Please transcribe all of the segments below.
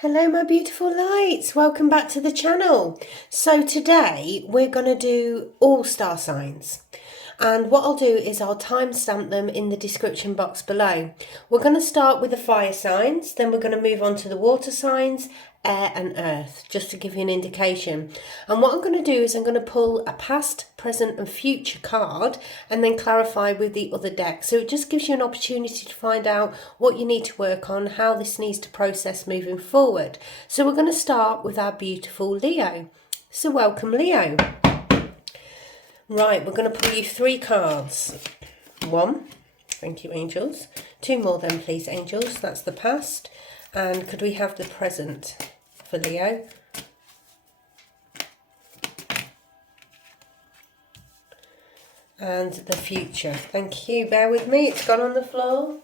Hello my beautiful lights, welcome back to the channel. So today we're going to do all star signs, and what I'll do is I'll timestamp them in the description box below. We're going to start with the fire signs, then we're going to move on to the water signs, air and earth, just to give you an indication. And what I'm going to do is I'm going to pull a past, present and future card and then clarify with the other deck. So it just gives you an opportunity to find out what you need to work on, how this needs to process moving forward. So we're going to start with our beautiful Leo. So welcome Leo. Right, we're going to pull you 3 cards. 1, thank you angels. 2 more then please angels, that's the past. And could we have the present for Leo? And the future. Thank you, bear with me, it's gone on the floor.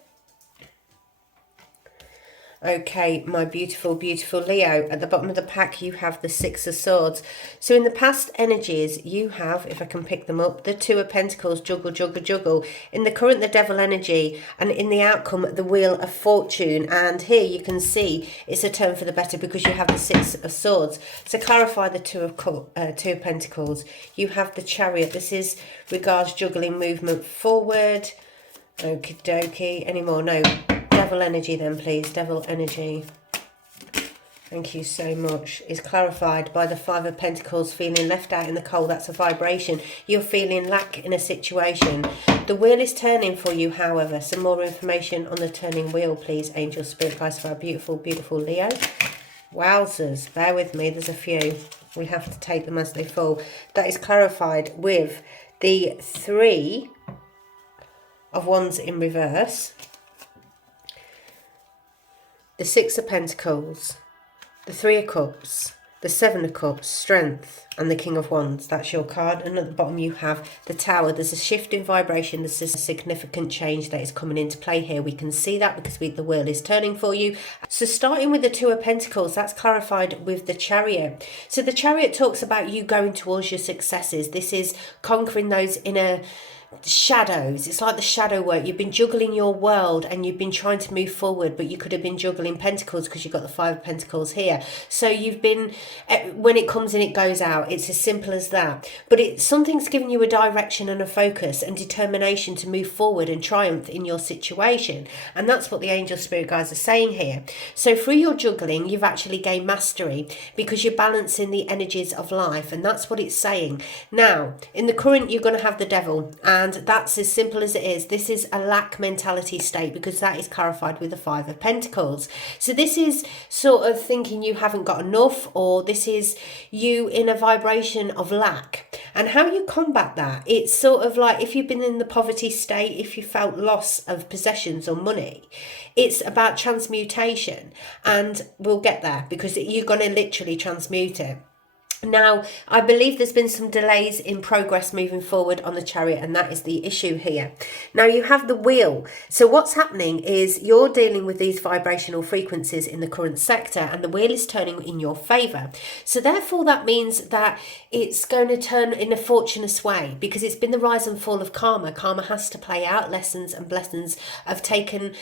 Okay, my beautiful, beautiful Leo, at the bottom of the pack you have the 6 of Swords. So in the past energies you have, if I can pick them up, the 2 of Pentacles, juggle, juggle, juggle. In the current, the Devil energy, and in the outcome, the Wheel of Fortune. And here you can see it's a turn for the better because you have the 6 of Swords. So clarify the 2 of Pentacles. You have the Chariot. This is regards juggling movement forward. Okie dokie. Any more? No. Devil energy then please, Devil energy. Thank you so much. Is clarified by the 5 of Pentacles, feeling left out in the cold. That's a vibration. You're feeling lack in a situation. The wheel is turning for you, however. Some more information on the turning wheel, please, angel spirit guides, for our beautiful, beautiful Leo. Wowzers, bear with me, there's a few. We have to take them as they fall. That is clarified with the 3 of Wands in reverse. The 6 of Pentacles, the 3 of Cups, the 7 of Cups, Strength, and the King of Wands. That's your card. And at the bottom you have the Tower. There's a shift in vibration. There's a significant change that is coming into play here. We can see that because the wheel is turning for you. So starting with the 2 of Pentacles, that's clarified with the Chariot. So the Chariot talks about you going towards your successes. This is conquering those inner shadows. It's like the shadow work. You've been juggling your world and you've been trying to move forward, but you could have been juggling Pentacles because you've got the 5 of Pentacles here. So you've been, when it comes in it goes out. It's as simple as that. But something's giving you a direction and a focus and determination to move forward and triumph in your situation. And that's what the angel spirit guides are saying here. So through your juggling you've actually gained mastery because you're balancing the energies of life, and that's what it's saying. Now in the current you're going to have the Devil, and that's as simple as it is. This is a lack mentality state because that is clarified with the 5 of Pentacles. So this is sort of thinking you haven't got enough, or this is you in a vibration of lack. And how you combat that, it's sort of like if you've been in the poverty state, if you felt loss of possessions or money, it's about transmutation. And we'll get there because you're going to literally transmute it. Now, I believe there's been some delays in progress moving forward on the Chariot, and that is the issue here. Now, you have the Wheel. So what's happening is you're dealing with these vibrational frequencies in the current sector, and the wheel is turning in your favour. So therefore, that means that it's going to turn in a fortuitous way because it's been the rise and fall of karma. Karma has to play out. Lessons and blessings have taken,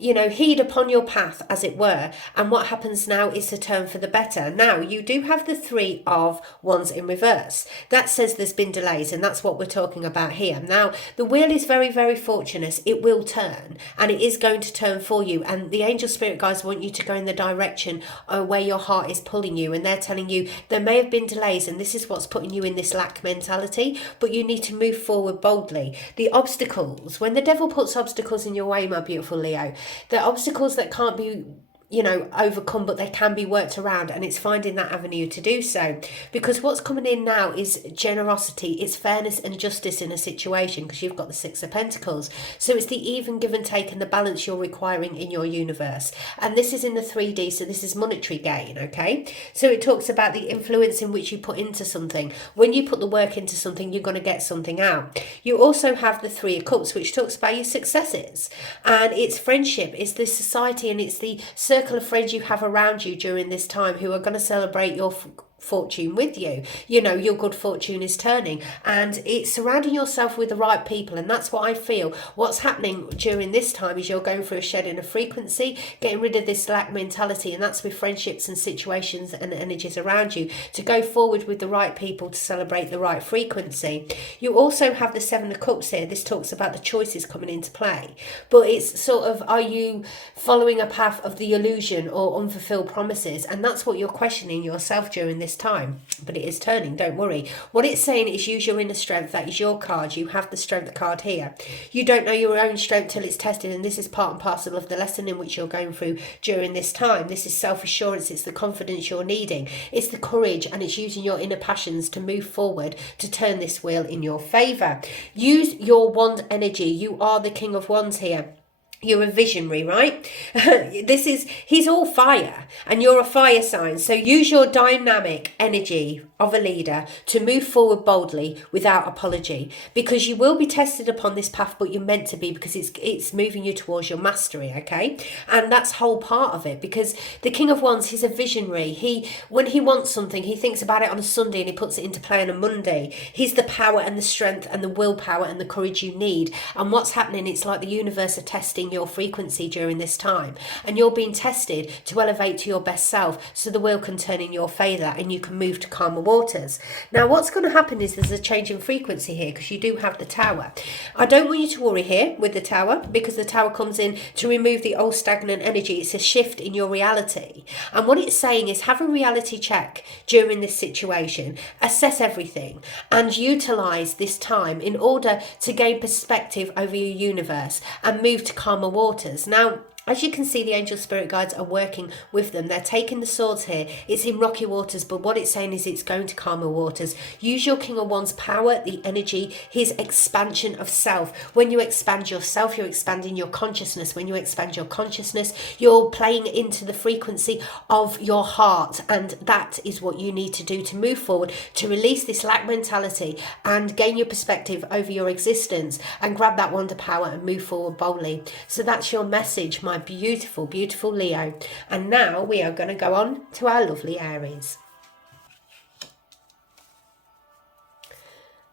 you know, heed upon your path, as it were. And what happens now is a turn for the better. Now, you do have the 3 of Wands in reverse. That says there's been delays, and that's what we're talking about here. Now, the wheel is very, very fortunate. It will turn, and it is going to turn for you. And the angel spirit guides want you to go in the direction where your heart is pulling you. And they're telling you there may have been delays, and this is what's putting you in this lack mentality, but you need to move forward boldly. The obstacles, when the devil puts obstacles in your way, my beautiful Leo, they're obstacles that can't be, you know, overcome, but they can be worked around, and it's finding that avenue to do so. Because what's coming in now is generosity, it's fairness and justice in a situation, because you've got the 6 of Pentacles. So it's the even give and take and the balance you're requiring in your universe. And this is in the 3D, so this is monetary gain, okay? So it talks about the influence in which you put into something. When you put the work into something, you're going to get something out. You also have the 3 of Cups, which talks about your successes. And it's friendship, it's the society, and it's the circle of friends you have around you during this time who are going to celebrate your fortune with you. You know, your good fortune is turning, and it's surrounding yourself with the right people. And that's what I feel what's happening during this time is you're going through a shedding of frequency, getting rid of this lack mentality, and that's with friendships and situations and energies around you, to go forward with the right people to celebrate the right frequency. You also have the Seven of Cups here. This talks about the choices coming into play, but it's sort of, are you following a path of the illusion or unfulfilled promises? And that's what you're questioning yourself during this time. But it is turning, don't worry. What it's saying is use your inner strength. That is your card. You have the strength card here. You don't know your own strength till it's tested, and this is part and parcel of the lesson in which you're going through during this time. This is self-assurance. It's the confidence you're needing. It's the courage, and it's using your inner passions to move forward, to turn this wheel in your favour. Use your wand energy. You are the King of Wands here. You're a visionary, right? He's all fire, and you're a fire sign. So use your dynamic energy of a leader to move forward boldly without apology, because you will be tested upon this path, but you're meant to be, because it's moving you towards your mastery, okay? And that's whole part of it, because the King of Wands, he's a visionary. When he wants something, he thinks about it on a Sunday and he puts it into play on a Monday. He's the power and the strength and the willpower and the courage you need. And what's happening, it's like the universe are testing your frequency during this time, and you're being tested to elevate to your best self, so the wheel can turn in your favour and you can move to calmer waters. Now what's going to happen is there's a change in frequency here, because you do have the Tower. I don't want you to worry here with the Tower, because the Tower comes in to remove the old stagnant energy. It's a shift in your reality, and what it's saying is have a reality check during this situation, assess everything, and utilise this time in order to gain perspective over your universe and move to calmer waters. Now, as you can see, the angel spirit guides are working with them. They're taking the swords here. It's in rocky waters, but what it's saying is it's going to calmer waters. Use your King of Wands power, the energy, his expansion of self. When you expand yourself, you're expanding your consciousness. When you expand your consciousness, you're playing into the frequency of your heart. And that is what you need to do to move forward, to release this lack mentality and gain your perspective over your existence, and grab that wand of power and move forward boldly. So that's your message, my beautiful, beautiful Leo. And now we are going to go on to our lovely Aries.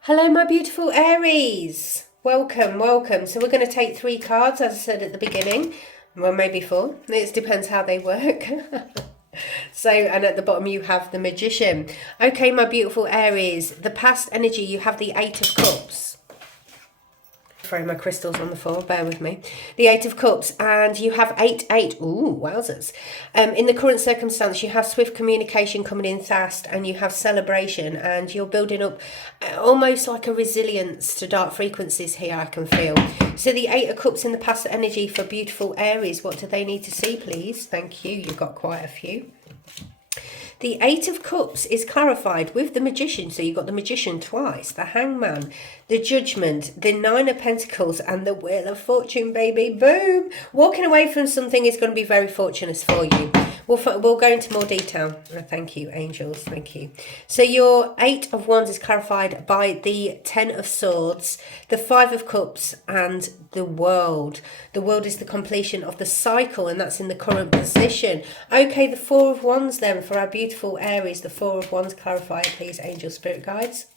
Hello, my beautiful Aries. Welcome, welcome. So we're going to take 3 cards, as I said at the beginning. Well, maybe 4. It depends how they work. So, and at the bottom you have the Magician. Okay, my beautiful Aries. The past energy, you have the 8 of Cups. Throwing my crystals on the floor, bear with me. The 8 of Cups, and you have 8. Ooh, wowzers. In the current circumstance, you have swift communication coming in fast, and you have celebration, and you're building up almost like a resilience to dark frequencies here, I can feel. So the 8 of Cups in the past energy for beautiful Aries, what do they need to see, please? Thank you, you've got quite a few. The 8 of Cups is clarified with the Magician. So you've got the Magician twice, the Hangman, the Judgment, the 9 of Pentacles, and the Wheel of Fortune, baby. Boom! Walking away from something is going to be very fortunate for you. We'll go into more detail. Thank you, angels. Thank you. So your 8 of Wands is clarified by the 10 of Swords, the 5 of Cups, and the World. The World is the completion of the cycle, and that's in the current position. Okay, the 4 of Wands then for our beautiful Aries. The 4 of Wands clarified, please, angel spirit guides.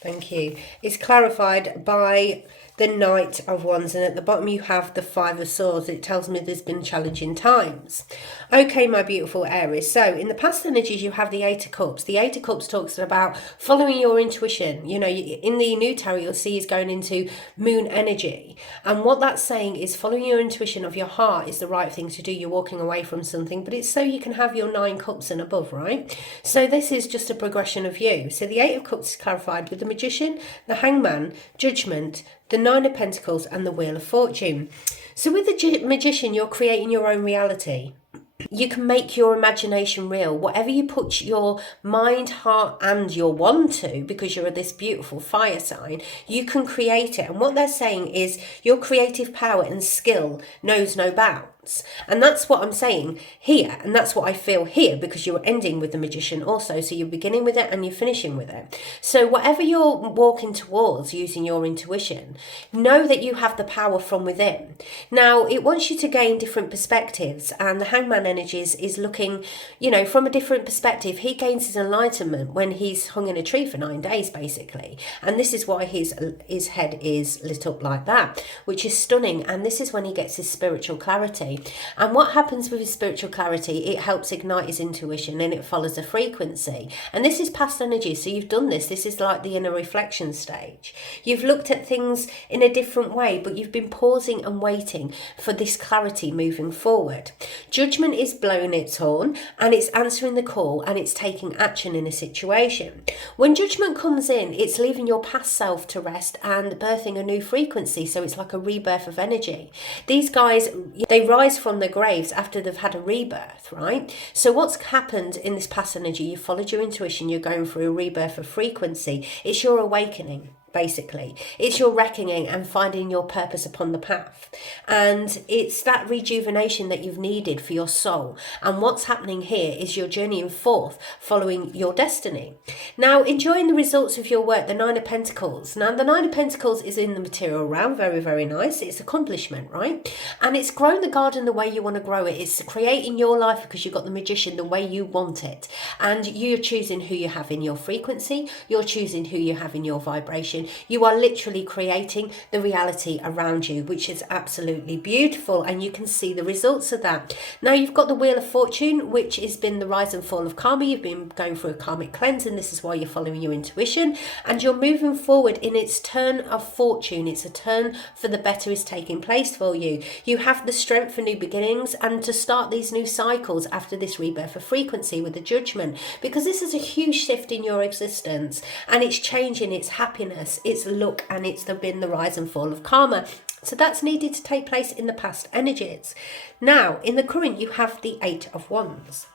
Thank you. It's clarified by the Knight of Wands, and at the bottom you have the 5 of Swords. It tells me there's been challenging times. Okay, my beautiful Aries. So in the past energies, you have the 8 of Cups. The 8 of Cups talks about following your intuition. You know, in the new tarot, you'll see is going into moon energy. And what that's saying is following your intuition of your heart is the right thing to do. You're walking away from something, but it's so you can have your 9 cups and above, right? So this is just a progression of you. So the 8 of Cups is clarified with the Magician, the Hangman, Judgment, the 9 of Pentacles, and the Wheel of Fortune. So with the Magician, you're creating your own reality. You can make your imagination real. Whatever you put your mind, heart, and your wand to, because you're this beautiful fire sign, you can create it. And what they're saying is your creative power and skill knows no bounds. Wands. And that's what I'm saying here, and that's what I feel here, because you're ending with the Magician also. So you're beginning with it and you're finishing with it. So whatever you're walking towards using your intuition, know that you have the power from within. Now, it wants you to gain different perspectives, and the Hangman energies is looking, you know, from a different perspective. He gains his enlightenment when he's hung in a tree for 9 days, basically. And this is why his head is lit up like that, which is stunning. And this is when he gets his spiritual clarity. And what happens with his spiritual clarity, it helps ignite his intuition, and it follows a frequency. And this is past energy. So you've done this. This is like the inner reflection stage. You've looked at things in a different way, but you've been pausing and waiting for this clarity moving forward. Judgment is blowing its horn, and it's answering the call, and it's taking action in a situation. When judgment comes in, it's leaving your past self to rest and birthing a new frequency. So it's like a rebirth of energy. These guys, they rise from their graves after they've had a rebirth, right? So what's happened in this past energy, you followed your intuition, you're going through a rebirth of frequency. It's your awakening. Basically, it's your reckoning and finding your purpose upon the path, and it's that rejuvenation that you've needed for your soul. And what's happening here is you're journeying forth following your destiny. Now, enjoying the results of your work, the Nine of Pentacles. Now, the Nine of Pentacles is in the material realm, very, very nice. It's accomplishment, right? And it's growing the garden the way you want to grow it. It's creating your life because you've got the Magician the way you want it, and you're choosing who you have in your frequency. You're choosing who you have in your vibration. You are literally creating the reality around you, which is absolutely beautiful, and you can see the results of that. Now, you've got the Wheel of Fortune, which has been the rise and fall of karma. You've been going through a karmic cleanse, and this is why you're following your intuition, and you're moving forward in its turn of fortune. It's a turn for the better is taking place for you. You have the strength for new beginnings and to start these new cycles after this rebirth of frequency with the Judgment, because this is a huge shift in your existence, and it's changing its happiness, its look, and it's been the rise and fall of karma. So that's needed to take place in the past energies. Now, in the current, you have the Eight of Wands,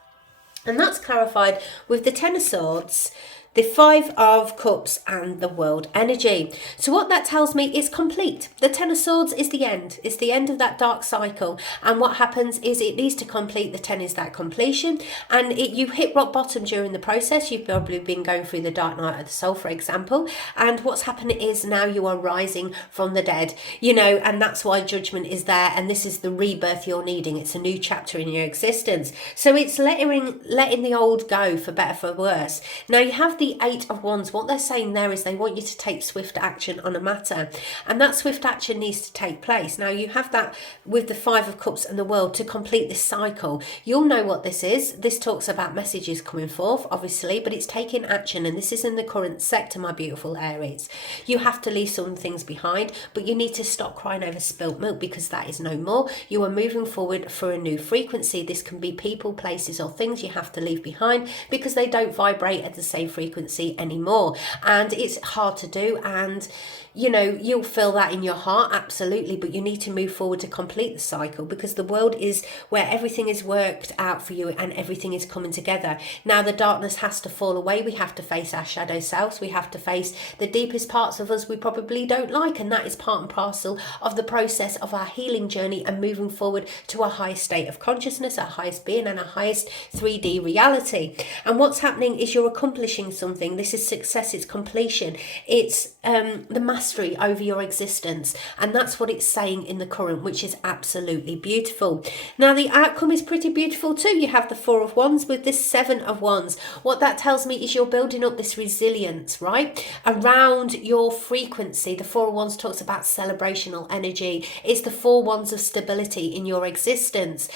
and that's clarified with the Ten of Swords, the Five of Cups, and the World energy. So what that tells me is complete. The Ten of Swords is the end. It's the end of that dark cycle. And what happens is it needs to complete. The 10 is that completion. And you hit rock bottom during the process. You've probably been going through the dark night of the soul, for example. And what's happened is now you are rising from the dead, you know, and that's why Judgment is there. And this is the rebirth you're needing. It's a new chapter in your existence. So it's letting the old go, for better, for worse. Now you have the Eight of Wands. What they're saying there is they want you to take swift action on a matter, and that swift action needs to take place. Now you have that with the Five of Cups and the World to complete this cycle. You'll know what this is. This talks about messages coming forth, obviously, but it's taking action, and this is in the current sector, my beautiful Aries. You have to leave some things behind, but you need to stop crying over spilt milk, because that is no more. You are moving forward for a new frequency. This can be people, places, or things you have to leave behind because they don't vibrate at the same frequency anymore, and it's hard to do, and you know, you'll feel that in your heart, absolutely, but you need to move forward to complete the cycle, because the world is where everything is worked out for you and everything is coming together. Now the darkness has to fall away. We have to face our shadow selves. We have to face the deepest parts of us we probably don't like, and that is part and parcel of the process of our healing journey and moving forward to our highest state of consciousness, our highest being, and our highest 3D reality. And what's happening is you're accomplishing something. This is success, it's completion, it's the mastery over your existence, and that's what it's saying in the current, which is absolutely beautiful. Now the outcome is pretty beautiful too. You have the Four of Wands with this Seven of Wands. What that tells me is you're building up this resilience, right, around your frequency. The Four of Wands talks about celebrational energy. It's the Four Wands of stability in your existence.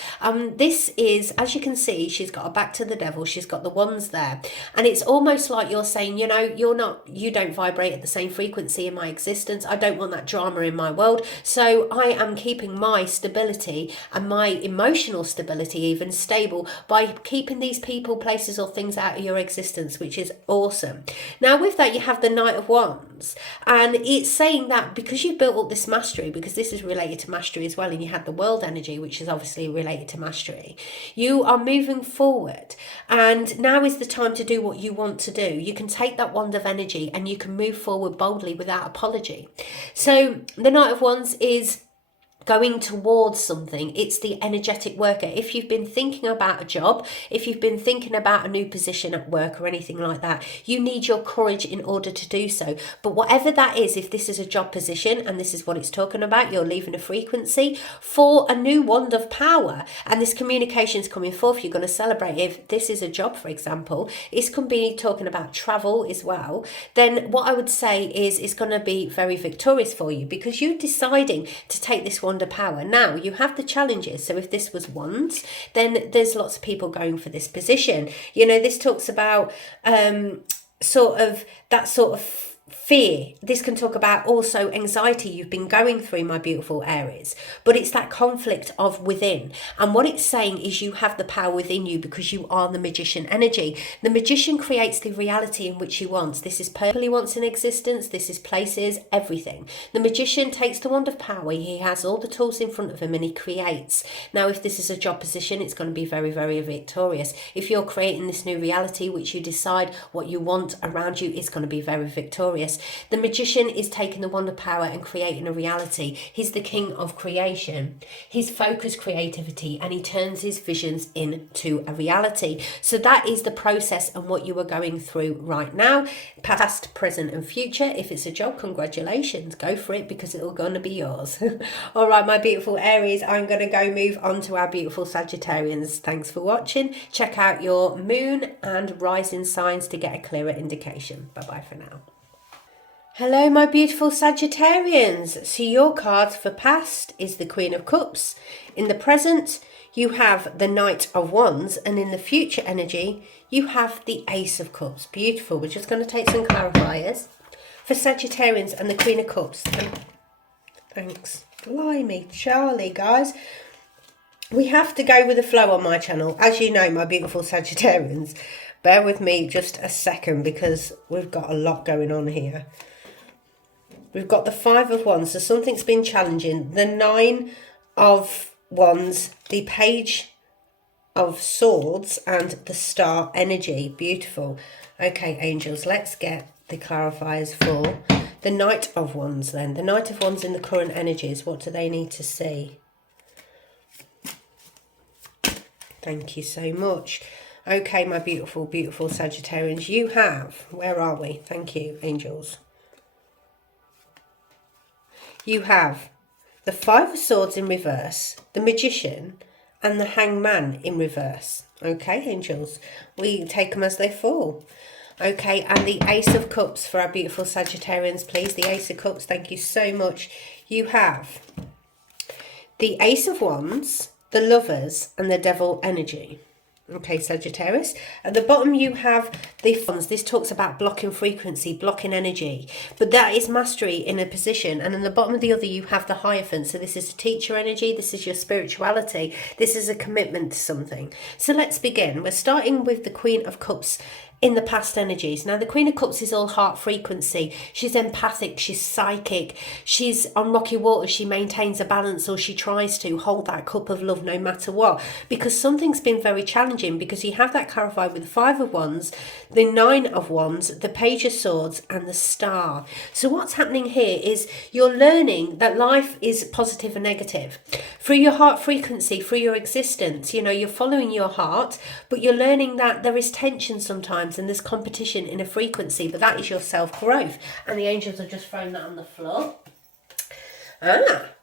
This is, as you can see, she's got her back to the devil, she's got the wands there, and it's almost like you're saying, you know, you don't vibrate at the same frequency in my existence. I don't want that drama in my world, so I am keeping my stability and my emotional stability even stable by keeping these people, places, or things out of your existence, which is awesome. Now with that, you have the Knight of Wands, and it's saying that because you've built up this mastery, because this is related to mastery as well, and you had the World energy, which is obviously related to mastery, you are moving forward, and now is the time to do what you want to do. You can take that wand of energy and you can move forward boldly without apology. So the Knight of Wands is going towards something. It's the energetic worker. If you've been thinking about a job, if you've been thinking about a new position at work or anything like that, you need your courage in order to do so. But whatever that is, if this is a job position, and this is what it's talking about, you're leaving a frequency for a new wand of power, and this communication is coming forth, you're going to celebrate. If this is a job, for example, it's going to be talking about travel as well, then what I would say is it's going to be very victorious for you, because you're deciding to take this wand of power. Now you have the challenges. So if this was wands, then there's lots of people going for this position. You know, this talks about sort of that sort of fear. This can talk about also anxiety you've been going through, my beautiful Aries, but it's that conflict of within. And what it's saying is you have the power within you because you are the magician energy. The magician creates the reality in which he wants. This is people he wants in existence. This is places, everything. The magician takes the wand of power. He has all the tools in front of him and he creates. Now, if this is a job position, it's going to be very, very victorious. If you're creating this new reality, which you decide what you want around you, it's going to be very victorious. The magician is taking the wand of power and creating a reality. He's the king of creation. He's focused creativity and he turns his visions into a reality. So that is the process and what you are going through right now, past, present and future. If it's a job, congratulations, go for it, because it's going to be yours. All right, my beautiful Aries, I'm going to go move on to our beautiful Sagittarians. Thanks for watching. Check out your moon and rising signs to get a clearer indication. Bye bye for now. Hello, my beautiful Sagittarians. So your cards for past is the Queen of Cups. In the present, you have the Knight of Wands. And in the future energy, you have the Ace of Cups. Beautiful. We're just going to take some clarifiers for Sagittarians and the Queen of Cups. Thanks. Blimey, Charlie, guys. We have to go with the flow on my channel. As you know, my beautiful Sagittarians, bear with me just a second because we've got a lot going on here. We've got the Five of Wands, so something's been challenging. The Nine of Wands, the Page of Swords, and the Star energy. Beautiful. Okay, angels, let's get the clarifiers for the Knight of Wands then. The Knight of Wands in the current energies, what do they need to see? Thank you so much. Okay, my beautiful, beautiful Sagittarians, you have, where are we? Thank you, angels. You have the Five of Swords in reverse, the Magician, and the Hangman in reverse. Okay, angels, we take them as they fall. Okay, and the Ace of Cups for our beautiful Sagittarians, please. The Ace of Cups, thank you so much. You have the Ace of Wands, the Lovers, and the Devil energy. Okay, Sagittarius. At the bottom you have the Wands. This talks about blocking frequency, blocking energy. But that is mastery in a position. And in the bottom of the other you have the Hierophant. So this is the teacher energy. This is your spirituality. This is a commitment to something. So let's begin. We're starting with the Queen of Cups in the past energies. Now, the Queen of Cups is all heart frequency. She's empathic, she's psychic, she's on rocky water, she maintains a balance, or she tries to hold that cup of love no matter what, because something's been very challenging, because you have that clarified with the Five of Wands, the Nine of Wands, the Page of Swords, and the Star. So what's happening here is you're learning that life is positive and negative. Through your heart frequency, through your existence, you know, you're following your heart, but you're learning that there is tension sometimes, and there's competition in a frequency, but that is your self-growth. And the angels have just thrown that on the floor.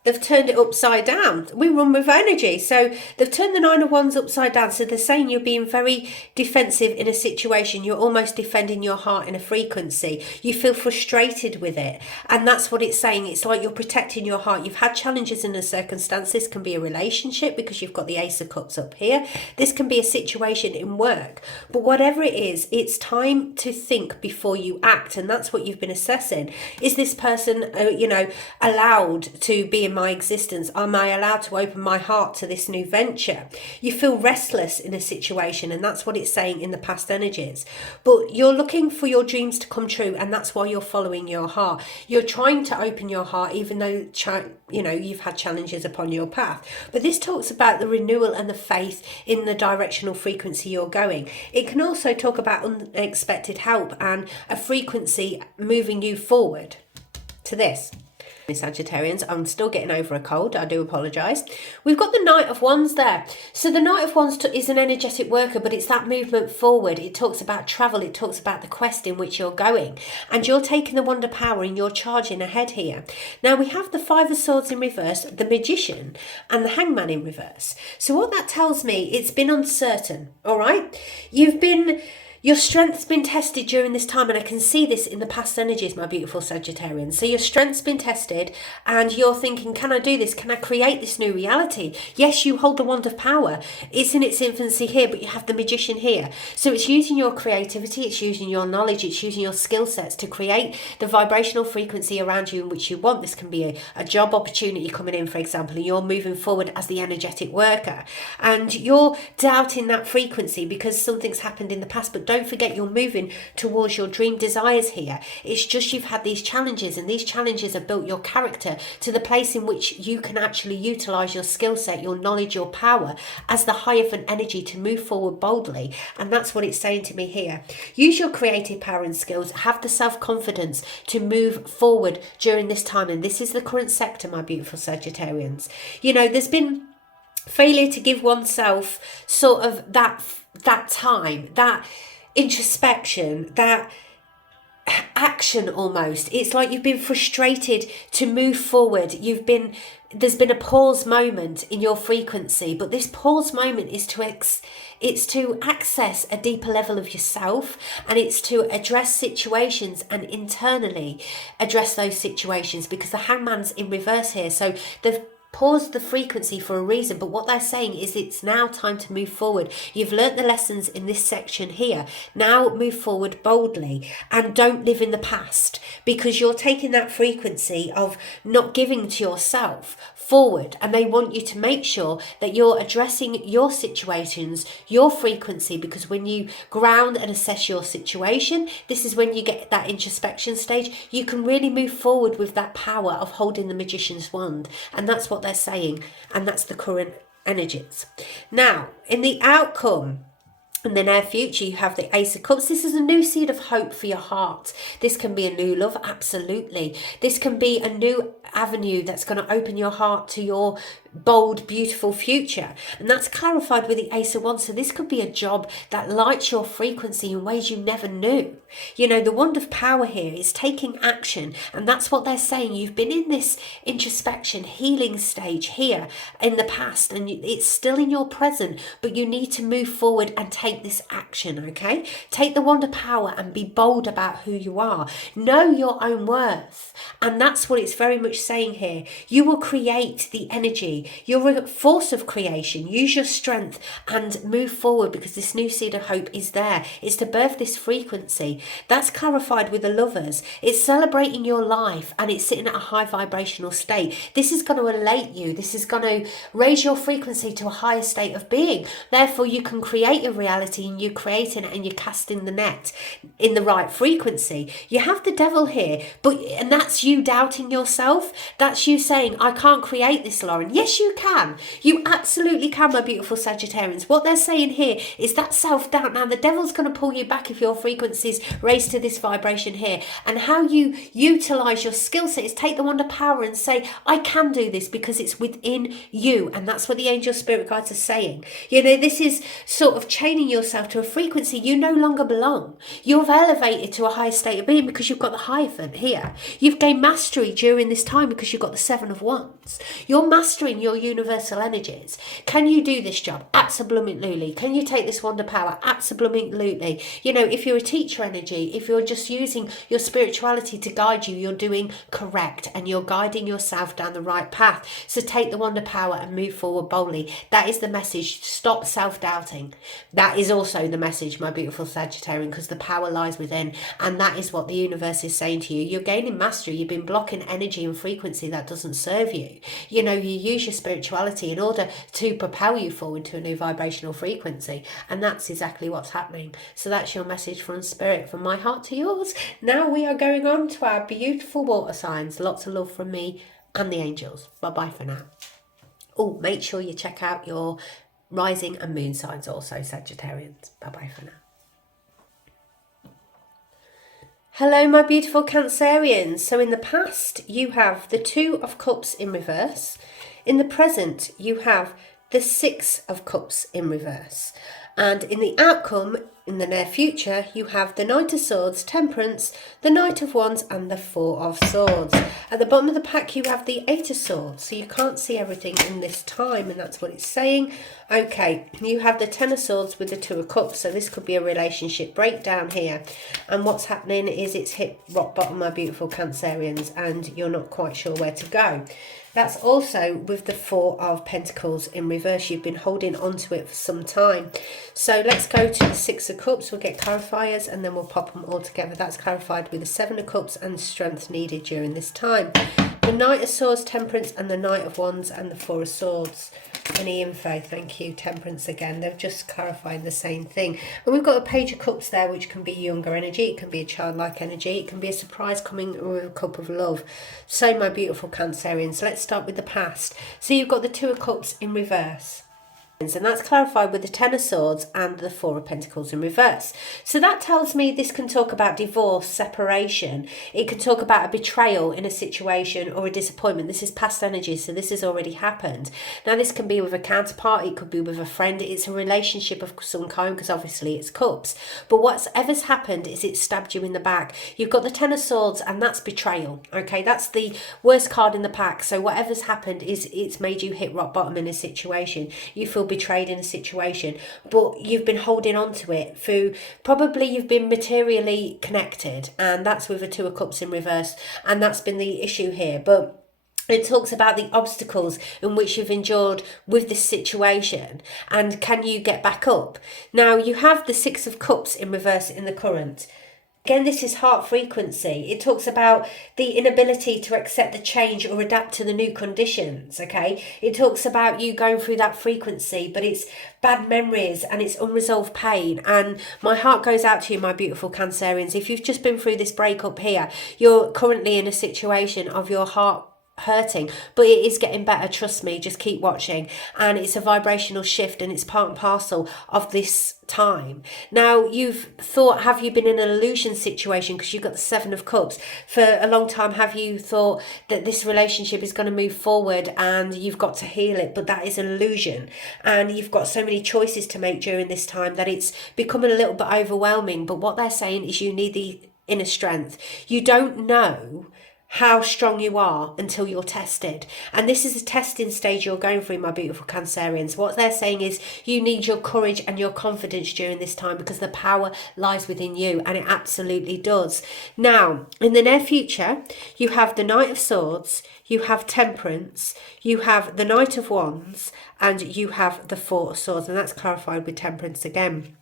They've turned it upside down. We run with energy. So they've turned the Nine of Wands upside down. So they're saying you're being very defensive in a situation. You're almost defending your heart in a frequency. You feel frustrated with it. And that's what it's saying. It's like you're protecting your heart. You've had challenges in a circumstance. This can be a relationship because you've got the Ace of Cups up here. This can be a situation in work. But whatever it is, it's time to think before you act. And that's what you've been assessing. Is this person, allowed to be in my existence? Am I allowed to open my heart to this new venture? You feel restless in a situation, and that's what it's saying in the past energies. But you're looking for your dreams to come true, and that's why you're following your heart. You're trying to open your heart, even though you've had challenges upon your path. But this talks about the renewal and the faith in the directional frequency you're going. It can also talk about unexpected help and a frequency moving you forward to this. Sagittarians, I'm still getting over a cold, I do apologise. We've got the Knight of Wands there. So the Knight of Wands is an energetic worker, but it's that movement forward. It talks about travel, it talks about the quest in which you're going. And you're taking the Wand of Power and you're charging ahead here. Now we have the Five of Swords in reverse, the Magician and the Hangman in reverse. So what that tells me, it's been uncertain, all right? Your strength's been tested during this time, and I can see this in the past energies, my beautiful Sagittarians. So your strength's been tested and you're thinking, can I do this? Can I create this new reality? Yes, you hold the Wand of Power. It's in its infancy here, but you have the Magician here. So it's using your creativity, it's using your knowledge, it's using your skill sets to create the vibrational frequency around you in which you want. This can be a job opportunity coming in, for example, and you're moving forward as the energetic worker. And you're doubting that frequency because something's happened in the past, but don't forget you're moving towards your dream desires here. It's just you've had these challenges, and these challenges have built your character to the place in which you can actually utilise your skill set, your knowledge, your power as the Hierophant energy to move forward boldly. And that's what it's saying to me here. Use your creative power and skills, have the self-confidence to move forward during this time. And this is the current sector, my beautiful Sagittarians. You know, there's been failure to give oneself sort of that time, that introspection, that action almost. It's like you've been frustrated to move forward. There's been a pause moment in your frequency, but this pause moment is to access a deeper level of yourself, and it's to address situations and internally address those situations, because the Hangman's in reverse here. So they've paused the frequency for a reason, but what they're saying is it's now time to move forward. You've learnt the lessons in this section here. Now move forward boldly and don't live in the past, because you're taking that frequency of not giving to yourself forward, and they want you to make sure that you're addressing your situations, your frequency, because when you ground and assess your situation, this is when you get that introspection stage. You can really move forward with that power of holding the Magician's wand, and that's what they're saying, and that's the current energies. Now in the outcome, in the near future, you have the Ace of Cups. This is a new seed of hope for your heart. This can be a new love, absolutely. This can be a new avenue that's going to open your heart to your bold, beautiful future. And that's clarified with the Ace of Wands. So this could be a job that lights your frequency in ways you never knew. You know, the Wand of Power here is taking action. And that's what they're saying. You've been in this introspection, healing stage here in the past, and it's still in your present, but you need to move forward and take this action, okay? Take the Wand of Power and be bold about who you are. Know your own worth. And that's what it's very much saying here. You will create the energy. You're a force of creation. Use your strength and move forward, because this new seed of hope is there. It's to birth this frequency. That's clarified with the Lovers. It's celebrating your life, and it's sitting at a high vibrational state. This is going to elate you. This is going to raise your frequency to a higher state of being. Therefore, you can create your reality, and you're creating it, and you're casting the net in the right frequency. You have the Devil here, and that's you doubting yourself. That's you saying, I can't create this, Lauren. Yes, you can. You absolutely can, my beautiful Sagittarians. What they're saying here is that self-doubt. Now, the Devil's going to pull you back if your frequency's raised to this vibration here. And how you utilise your skill set is take the Wand of Power and say, I can do this, because it's within you. And that's what the angel spirit guides are saying. You know, this is sort of chaining yourself to a frequency you no longer belong. You've elevated to a higher state of being because you've got the Hierophant here. You've gained mastery during this time because you've got the Seven of Wands. You're mastering your universal energies. Can you do this job? Absolutely. Can you take this Wand of Power? Absolutely. You know, if you're a teacher energy, if you're just using your spirituality to guide you, you're doing correct, and you're guiding yourself down the right path. So take the Wand of Power and move forward boldly. That is the message. Stop self-doubting. That is also the message, my beautiful Sagittarian, because the power lies within, and that is what the universe is saying to you. You're gaining mastery. You've been blocking energy and frequency that doesn't serve you. You know, you use your spirituality in order to propel you forward to a new vibrational frequency, and that's exactly what's happening. So that's your message from Spirit, from my heart to yours. Now we are going on to our beautiful water signs. Lots of love from me and the angels. Bye bye for now. Oh, make sure you check out your rising and moon signs also, Sagittarians. Bye bye for now. Hello, my beautiful Cancerians. So in the past, you have the Two of Cups in reverse. In the present, you have the Six of Cups in reverse. And in the outcome, in the near future, you have the Knight of Swords, Temperance, the Knight of Wands, and the Four of Swords. At the bottom of the pack, you have the Eight of Swords. So you can't see everything in this time, and that's what it's saying. Okay, you have the Ten of Swords with the Two of Cups. So this could be a relationship breakdown here. And what's happening is it's hit rock bottom, my beautiful Cancerians, and you're not quite sure where to go. That's also with the Four of Pentacles in reverse. You've been holding on to it for some time. So let's go to the Six of Cups. We'll get clarifiers and then we'll pop them all together. That's clarified with the Seven of Cups and strength needed during this time. The Knight of Swords, Temperance, and the Knight of Wands and the Four of Swords. Any info? Thank you. Temperance again. They've just clarified the same thing. And we've got a Page of Cups there, which can be younger energy. It can be a childlike energy. It can be a surprise coming with a cup of love. So, my beautiful Cancerians, let's start with the past. So, you've got the Two of Cups in reverse. And that's clarified with the Ten of Swords and the Four of Pentacles in reverse. So that tells me this can talk about divorce, separation. It can talk about a betrayal in a situation or a disappointment. This is past energy, so this has already happened. Now this can be with a counterpart, it could be with a friend. It's a relationship of some kind because obviously it's cups. But whatever's happened is it stabbed you in the back. You've got the Ten of Swords and that's betrayal. Okay, that's the worst card in the pack. So whatever's happened is it's made you hit rock bottom in a situation. You feel betrayed in a situation, but you've been holding on to it through, probably you've been materially connected, and that's with a Two of Cups in reverse, and that's been the issue here. But it talks about the obstacles in which you've endured with this situation, and can you get back up? Now you have the Six of Cups in reverse in the current. Again, this is heart frequency. It talks about the inability to accept the change or adapt to the new conditions, okay? It talks about you going through that frequency, but it's bad memories and it's unresolved pain. And my heart goes out to you, my beautiful Cancerians. If you've just been through this breakup here, you're currently in a situation of your heart hurting, but it is getting better, trust me, just keep watching. And it's a vibrational shift and it's part and parcel of this time. Now you've thought, have you been in an illusion situation because you've got the Seven of Cups for a long time? Have you thought that this relationship is going to move forward and you've got to heal it, but that is an illusion, and you've got so many choices to make during this time that it's becoming a little bit overwhelming. But what they're saying is you need the inner strength. You don't know how strong you are until you're tested, and this is a testing stage you're going through, my beautiful Cancerians. What they're saying is you need your courage and your confidence during this time because the power lies within you, and it absolutely does. Now in the near future, you have the Knight of Swords, you have Temperance, you have the Knight of Wands, and you have the Four of Swords, and that's clarified with Temperance again.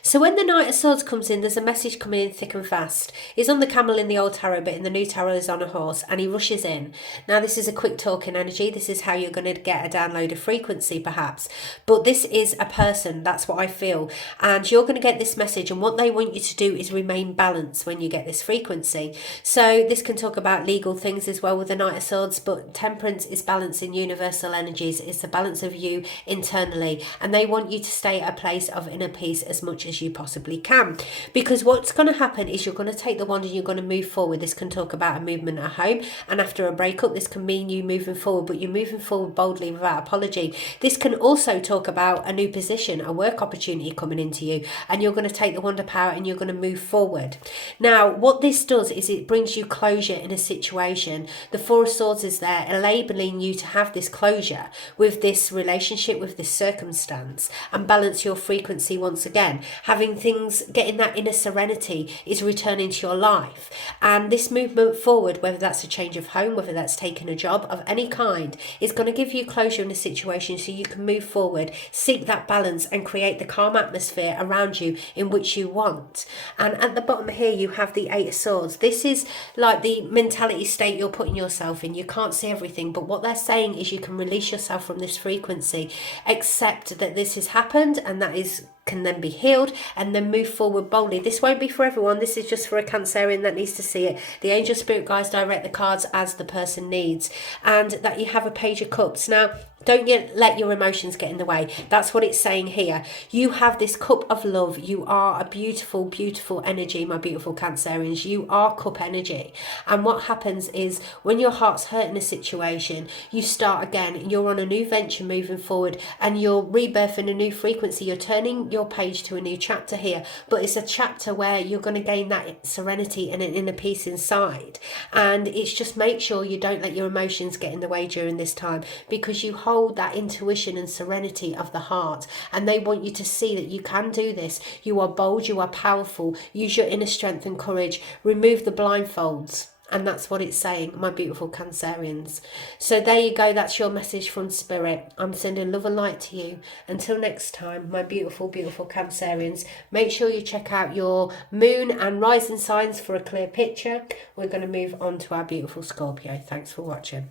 So when the Knight of Swords comes in, there's a message coming in thick and fast. He's on the camel in the old tarot, but in the new tarot he's on a horse, and he rushes in. Now this is a quick talking energy. This is how you're going to get a download of frequency perhaps, but this is a person, that's what I feel, and you're going to get this message, and what they want you to do is remain balanced when you get this frequency. So this can talk about legal things as well with the Knight of Swords, but Temperance is balancing universal energies. It's the balance of you internally, and they want you to stay at a place of inner peace as much as you possibly can, because what's going to happen is you're going to take the wand and you're going to move forward. This can talk about a movement at home, and after a breakup this can mean you moving forward, but you're moving forward boldly without apology. This can also talk about a new position, a work opportunity coming into you, and you're going to take the wand of power and you're going to move forward. Now what this does is it brings you closure in a situation. The Four of Swords is there enabling you to have this closure with this relationship, with this circumstance, and balance your frequency once again. Having things, getting that inner serenity is returning to your life, and this movement forward, whether that's a change of home, whether that's taking a job of any kind, is going to give you closure in a situation so you can move forward, seek that balance and create the calm atmosphere around you in which you want. And at the bottom here you have the Eight of Swords. This is like the mentality state you're putting yourself in. You can't see everything, but what they're saying is you can release yourself from this frequency, accept that this has happened, and that is can then be healed, and then move forward boldly. This won't be for everyone. This is just for a Cancerian that needs to see it. The angel spirit guides direct the cards as the person needs, and that you have a Page of Cups. Now Don't let your emotions get in the way. That's what it's saying here. You have this cup of love. You are a beautiful, beautiful energy, my beautiful Cancerians. You are cup energy. And what happens is when your heart's hurt in a situation, you start again. You're on a new venture moving forward, and you're rebirthing a new frequency. You're turning your page to a new chapter here, but it's a chapter where you're going to gain that serenity and an inner peace inside. And it's just make sure you don't let your emotions get in the way during this time, because you hold that intuition and serenity of the heart, and they want you to see that you can do this. You are bold, you are powerful. Use your inner strength and courage. Remove the blindfolds. And that's what it's saying, my beautiful Cancerians. So there you go. That's your message from Spirit. I'm sending love and light to you. Until next time, my beautiful, beautiful Cancerians. Make sure you check out your moon and rising signs for a clear picture. We're going to move on to our beautiful Scorpio. Thanks for watching.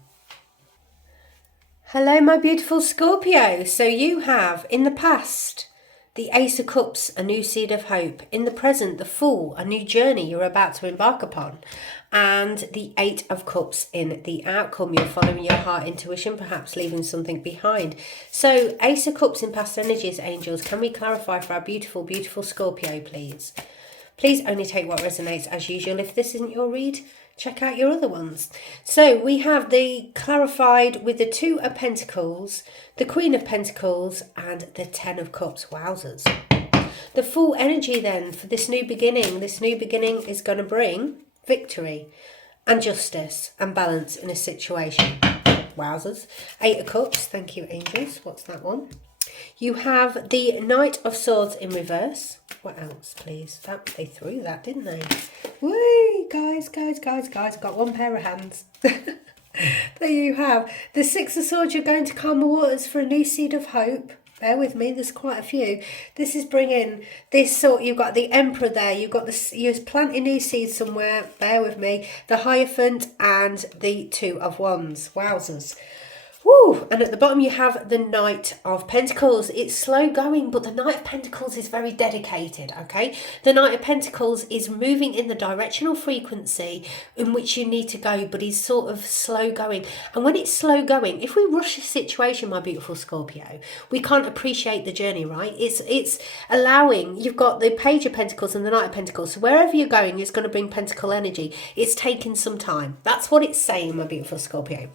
Hello, my beautiful Scorpio. So you have, in the past, the Ace of Cups, a new seed of hope. In the present, the Fool, a new journey you're about to embark upon. And the Eight of Cups in the outcome. You're following your heart intuition, perhaps leaving something behind. So Ace of Cups in past energies, angels. Can we clarify for our beautiful, beautiful Scorpio, please? Please only take what resonates as usual. If this isn't your read, check out your other ones. So we have the clarified with the Two of Pentacles, the Queen of Pentacles, and the Ten of Cups. Wowzers. The Full energy then for this new beginning. This new beginning is going to bring victory and justice and balance in a situation. Wowzers. Eight of Cups. Thank you, angels. What's that one? You have the Knight of Swords in reverse. What else, please? They threw that, didn't they? Whee! Guys. Got one pair of hands. There you have. The Six of Swords. You're going to calm the waters for a new seed of hope. Bear with me, there's quite a few. This is bringing this sort. You've got the Emperor there. You've got you're planting new seeds somewhere. Bear with me. The Hierophant and the Two of Wands. Wowzers. Woo! And at the bottom you have the Knight of Pentacles. It's slow going, but the Knight of Pentacles is very dedicated, okay? The Knight of Pentacles is moving in the directional frequency in which you need to go, but he's sort of slow going. And when it's slow going, if we rush a situation, my beautiful Scorpio, we can't appreciate the journey, right? It's allowing, you've got the Page of Pentacles and the Knight of Pentacles. So wherever you're going, it's going to bring Pentacle energy. It's taking some time. That's what it's saying, my beautiful Scorpio.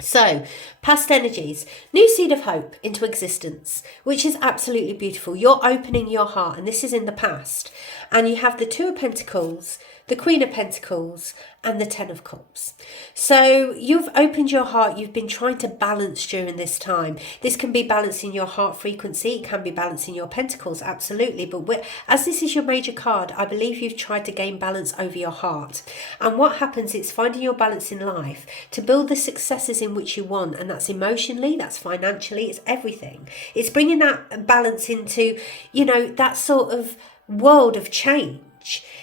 So, past energies, new seed of hope into existence, which is absolutely beautiful. You're opening your heart, and this is in the past. And you have the Two of Pentacles, the Queen of Pentacles, and the Ten of Cups. So you've opened your heart. You've been trying to balance during this time. This can be balancing your heart frequency. It can be balancing your pentacles, absolutely. But as this is your major card, I believe you've tried to gain balance over your heart. And what happens is finding your balance in life to build the successes in which you want. And that's emotionally, that's financially, it's everything. It's bringing that balance into, you know, that sort of world of change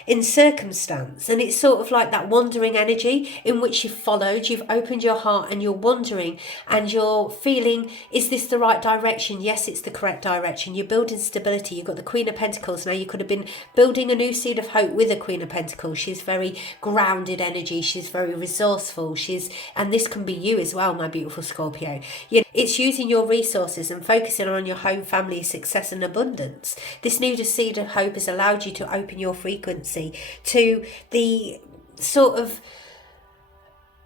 in circumstance. And it's sort of like that wandering energy in which you've followed, you've opened your heart and you're wandering and you're feeling, is this the right direction? Yes, it's the correct direction. You're building stability. You've got the Queen of Pentacles. Now you could have been building a new seed of hope with a Queen of Pentacles. She's very grounded energy. She's very resourceful. And this can be you as well, my beautiful Scorpio. It's using your resources and focusing on your home, family, success and abundance. This new seed of hope has allowed you to open your frequency to the sort of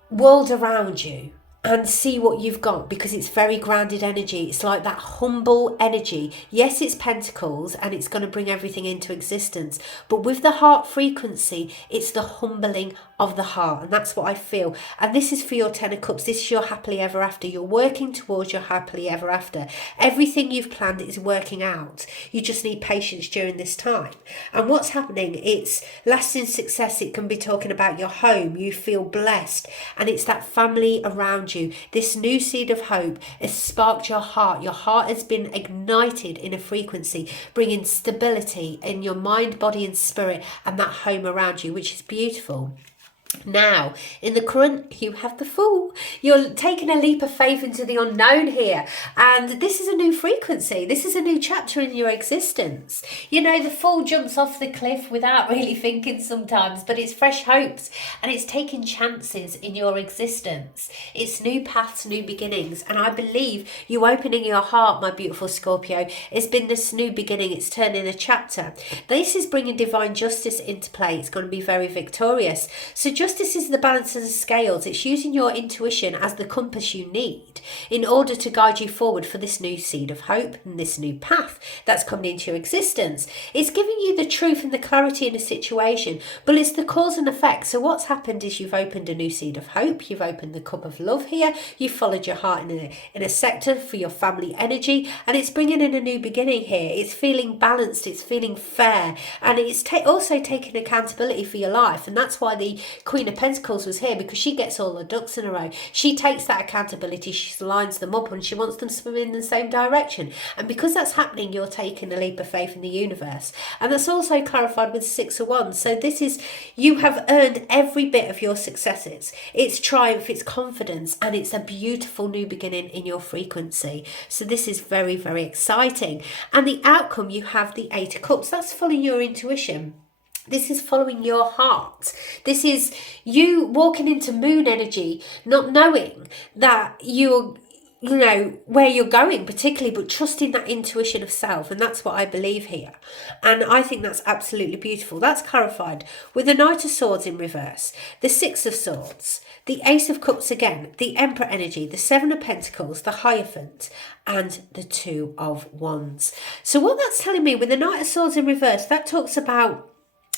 world around you and see what you've got, because it's very grounded energy. It's like that humble energy. Yes, it's pentacles and it's going to bring everything into existence, but with the heart frequency, it's the humbling of the heart, and that's what I feel. And this is for your Ten of Cups. This is your happily ever after. You're working towards your happily ever after. Everything you've planned is working out. You just need patience during this time. And what's happening, it's lasting success. It can be talking about your home. You feel blessed, and it's that family around you. This new seed of hope has sparked your heart. Your heart has been ignited in a frequency, bringing stability in your mind, body and spirit, and that home around you, which is beautiful. Now, in the current, you have the Fool. You're taking a leap of faith into the unknown here. And this is a new frequency. This is a new chapter in your existence. You know, the Fool jumps off the cliff without really thinking sometimes, but it's fresh hopes and it's taking chances in your existence. It's new paths, new beginnings. And I believe you opening your heart, my beautiful Scorpio, it's been this new beginning. It's turning a chapter. This is bringing divine justice into play. It's going to be very victorious. So justice is the balance of the scales. It's using your intuition as the compass you need in order to guide you forward for this new seed of hope and this new path that's coming into your existence. It's giving you the truth and the clarity in a situation, but it's the cause and effect. So what's happened is you've opened a new seed of hope. You've opened the cup of love here. You've followed your heart in a sector for your family energy, and it's bringing in a new beginning here. It's feeling balanced. It's feeling fair, and it's also taking accountability for your life. And that's why the Queen of Pentacles was here, because she gets all the ducks in a row. She takes that accountability, she lines them up, and she wants them swimming in the same direction. And because that's happening, you're taking a leap of faith in the universe. And that's also clarified with the Six of Wands. So this is, you have earned every bit of your successes. It's triumph, it's confidence, and it's a beautiful new beginning in your frequency. So this is very, very exciting. And the outcome, you have the Eight of Cups. That's following your intuition. This is following your heart. This is you walking into moon energy, not knowing that you know, where you're going particularly, but trusting that intuition of self. And that's what I believe here. And I think that's absolutely beautiful. That's clarified with the Knight of Swords in reverse, the Six of Swords, the Ace of Cups again, the Emperor energy, the Seven of Pentacles, the Hierophant, and the Two of Wands. So what that's telling me with the Knight of Swords in reverse, that talks about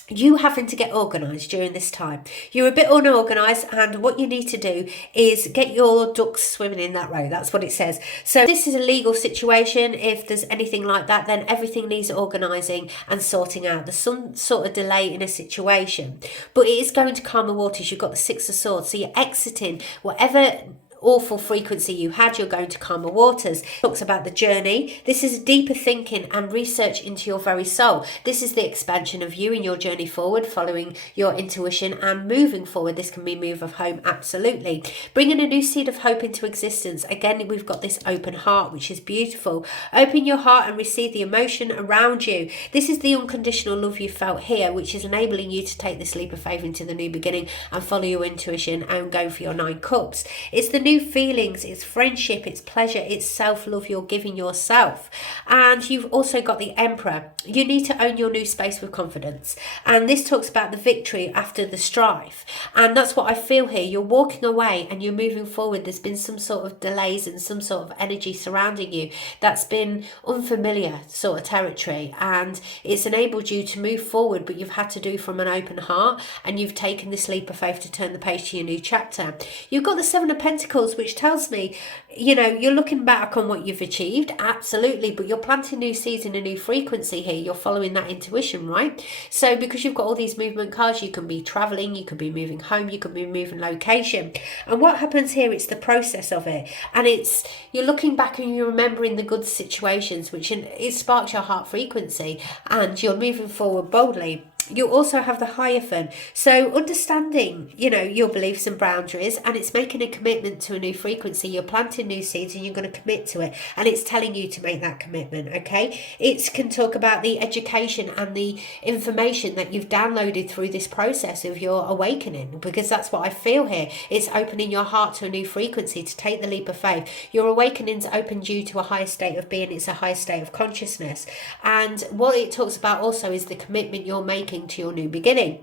you having to get organised during this time. You're a bit unorganised, and what you need to do is get your ducks swimming in that row. That's what it says. So this is a legal situation. If there's anything like that, then everything needs organising and sorting out. There's some sort of delay in a situation, but it is going to calm the waters. You've got the Six of Swords, so you're exiting whatever awful frequency you had, you're going to calmer waters. Talks about the journey. This is deeper thinking and research into your very soul. This is the expansion of you in your journey forward, following your intuition and moving forward. This can be move of home, absolutely. Bringing a new seed of hope into existence. Again, we've got this open heart, which is beautiful. Open your heart and receive the emotion around you. This is the unconditional love you felt here, which is enabling you to take this leap of faith into the new beginning and follow your intuition and go for your 9 cups. It's the new feelings, it's friendship, it's pleasure, it's self-love you're giving yourself. And you've also got the Emperor. You need to own your new space with confidence. And this talks about the victory after the strife. And that's what I feel here. You're walking away and you're moving forward. There's been some sort of delays and some sort of energy surrounding you that's been unfamiliar sort of territory. And it's enabled you to move forward, but you've had to do from an open heart, and you've taken this leap of faith to turn the page to your new chapter. You've got the Seven of Pentacles, which tells me, you know, you're looking back on what you've achieved, absolutely, but you're planting new seeds in a new frequency here. You're following that intuition, right? So because you've got all these movement cards, you can be traveling, you could be moving home, you could be moving location. And what happens here, it's the process of it. And it's, you're looking back and you're remembering the good situations, which it sparks your heart frequency, and you're moving forward boldly. You also have the Hierophant. So understanding, you know, your beliefs and boundaries, and it's making a commitment to a new frequency. You're planting new seeds and you're going to commit to it, and it's telling you to make that commitment, okay? It can talk about the education and the information that you've downloaded through this process of your awakening, because that's what I feel here. It's opening your heart to a new frequency, to take the leap of faith. Your awakening's opened you to a higher state of being. It's a higher state of consciousness. And what it talks about also is the commitment you're making to your new beginning.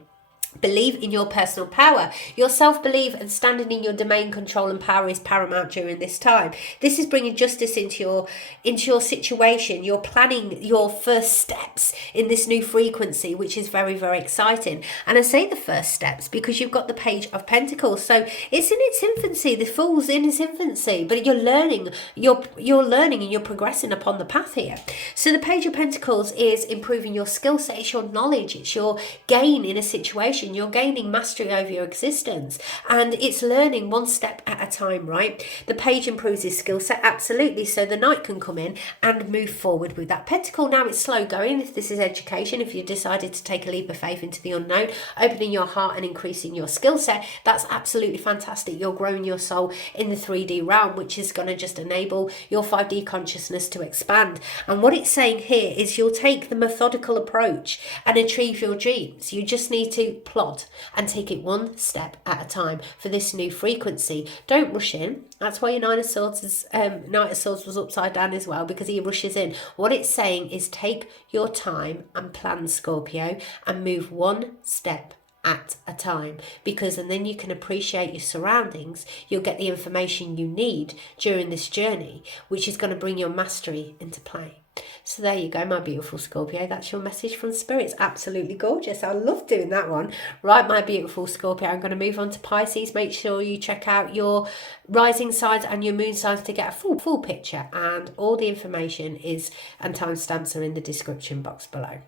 Believe in your personal power. Your self-belief and standing in your domain, control and power is paramount during this time. This is bringing justice into your situation. You're planning your first steps in this new frequency, which is very, very exciting. And I say the first steps because you've got the Page of Pentacles. So it's in its infancy. The Fool's in its infancy, but you're learning. You're learning and you're progressing upon the path here. So the Page of Pentacles is improving your skill set. It's your knowledge. It's your gain in a situation. vibration. You're gaining mastery over your existence, and it's learning one step at a time, right? The page improves his skill set, absolutely. So the knight can come in and move forward with that pentacle. Now it's slow going. If this is education, if you decided to take a leap of faith into the unknown, opening your heart and increasing your skill set, that's absolutely fantastic. You're growing your soul in the 3D realm, which is going to just enable your 5D consciousness to expand. And what it's saying here is you'll take the methodical approach and achieve your dreams. You just need to plod and take it one step at a time for this new frequency. Don't rush in. That's why your Knight of Swords was upside down as well, because he rushes in. What it's saying is take your time and plan, Scorpio, and move one step at a time, because and then you can appreciate your surroundings. You'll get the information you need during this journey, which is going to bring your mastery into play. So there you go, my beautiful Scorpio. That's your message from Spirit. It's absolutely gorgeous. I love doing that one. Right, my beautiful Scorpio, I'm going to move on to Pisces. Make sure you check out your rising signs and your moon signs to get a full picture. And all the information is and timestamps are in the description box below.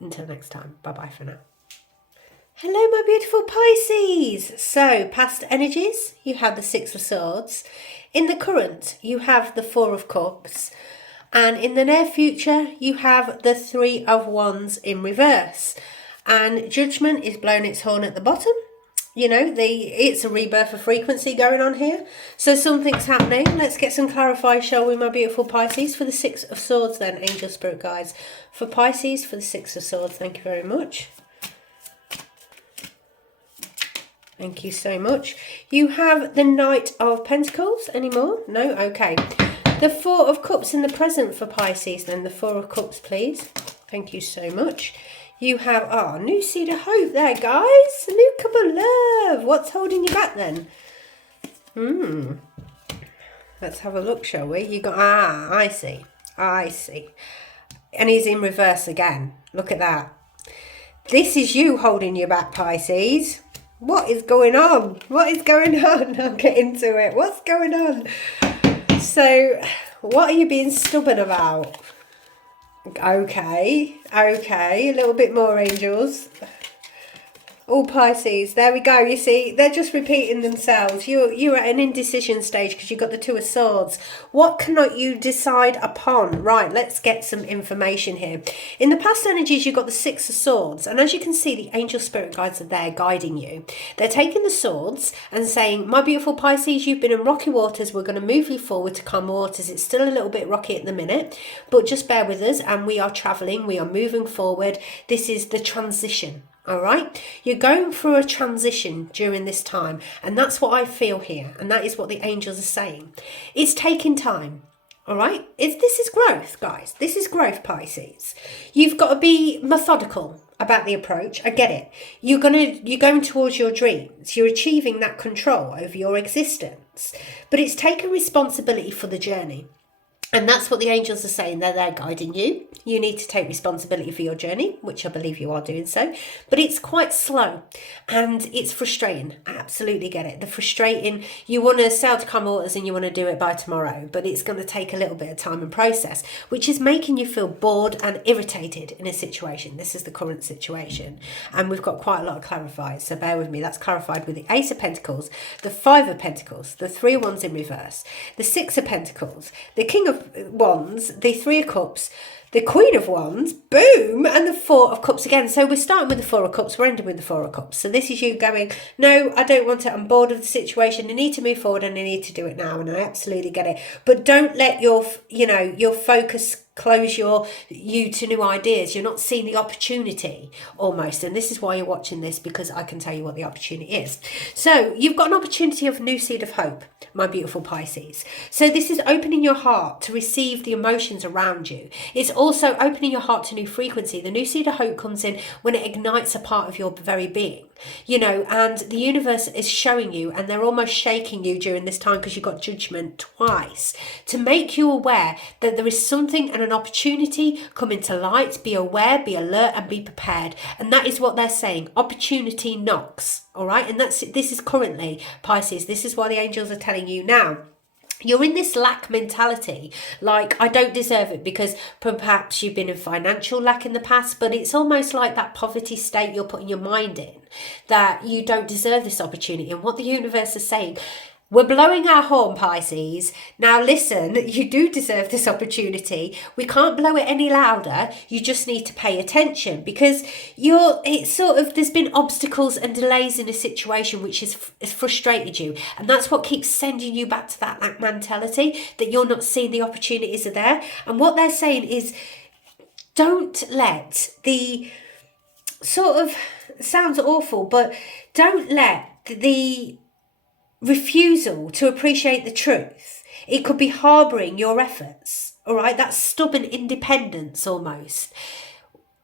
Until next time, bye-bye for now. Hello, my beautiful Pisces. So, past energies, you have the Six of Swords. In the current, you have the Four of Cups. And in the near future, you have the Three of Wands in reverse. And Judgment is blowing its horn at the bottom. You know, it's a rebirth of frequency going on here. So something's happening. Let's get some clarified, shall we, my beautiful Pisces? For the Six of Swords then, Angel Spirit Guides. For Pisces, for the Six of Swords, thank you very much. Thank you so much. You have the Knight of Pentacles. Any more? No? Okay. The Four of Cups in the present for Pisces then. The Four of Cups, please. Thank you so much. You have, new seed of hope there, guys. A new cup of love. What's holding you back then? Let's have a look, shall we? You got, I see. And he's in reverse again. Look at that. This is you holding you back, Pisces. What is going on? What is going on? I'll get into it. What's going on? So, what are you being stubborn about? Okay. A little bit more, angels. All Pisces, there we go. You see, they're just repeating themselves. You're at an indecision stage because you've got the Two of Swords. What cannot you decide upon? Right, let's get some information here. In the past energies, you've got the Six of Swords. And as you can see, the angel spirit guides are there guiding you. They're taking the swords and saying, my beautiful Pisces, you've been in rocky waters. We're going to move you forward to calm waters. It's still a little bit rocky at the minute, but just bear with us. And we are traveling. We are moving forward. This is the transition. All right, you're going through a transition during this time, and that's what I feel here, and that is what the angels are saying. It's taking time. All right, this is growth, guys. This is growth, Pisces. You've got to be methodical about the approach. I get it. You're going towards your dreams. You're achieving that control over your existence, but it's taking responsibility for the journey. And that's what the angels are saying. They're there guiding you. You need to take responsibility for your journey, which I believe you are doing so. But it's quite slow and it's frustrating. I absolutely get it. The frustrating, you want to sail to calm waters and you want to do it by tomorrow. But it's going to take a little bit of time and process, which is making you feel bored and irritated in a situation. This is the current situation. And we've got quite a lot of clarifiers. So bear with me. That's clarified with the Ace of Pentacles, the Five of Pentacles, the Three of Wands in reverse, the Six of Pentacles, the King of Wands, the Three of Cups, the Queen of Wands, boom, and the Four of Cups again. So we're starting with the Four of Cups, we're ending with the Four of Cups. So this is you going, no, I don't want it, I'm bored of the situation, I need to move forward and I need to do it now, and I absolutely get it. But don't let your focus close you to new ideas. You're not seeing the opportunity almost, and this is why you're watching this, because I can tell you what the opportunity is. So you've got an opportunity of new seed of hope, my beautiful Pisces. So this is opening your heart to receive the emotions around you. It's also opening your heart to new frequency. The new seed of hope comes in when it ignites a part of your very being, and the universe is showing you, and they're almost shaking you during this time because you've got Judgment twice, to make you aware that there is something and an opportunity coming to light. Be aware, be alert, and be prepared. And that is what they're saying. Opportunity knocks. All right. And this is currently, Pisces. This is why the angels are telling you now. You're in this lack mentality, like I don't deserve it, because perhaps you've been in financial lack in the past, but it's almost like that poverty state you're putting your mind in, that you don't deserve this opportunity. And what the universe is saying, we're blowing our horn, Pisces. Now listen, you do deserve this opportunity. We can't blow it any louder. You just need to pay attention, because there's been obstacles and delays in a situation which has frustrated you. And that's what keeps sending you back to that lack mentality, that you're not seeing the opportunities are there. And what they're saying is, don't let the sounds awful, but don't let the refusal to appreciate the truth, it could be harbouring your efforts, all right? That's stubborn independence almost.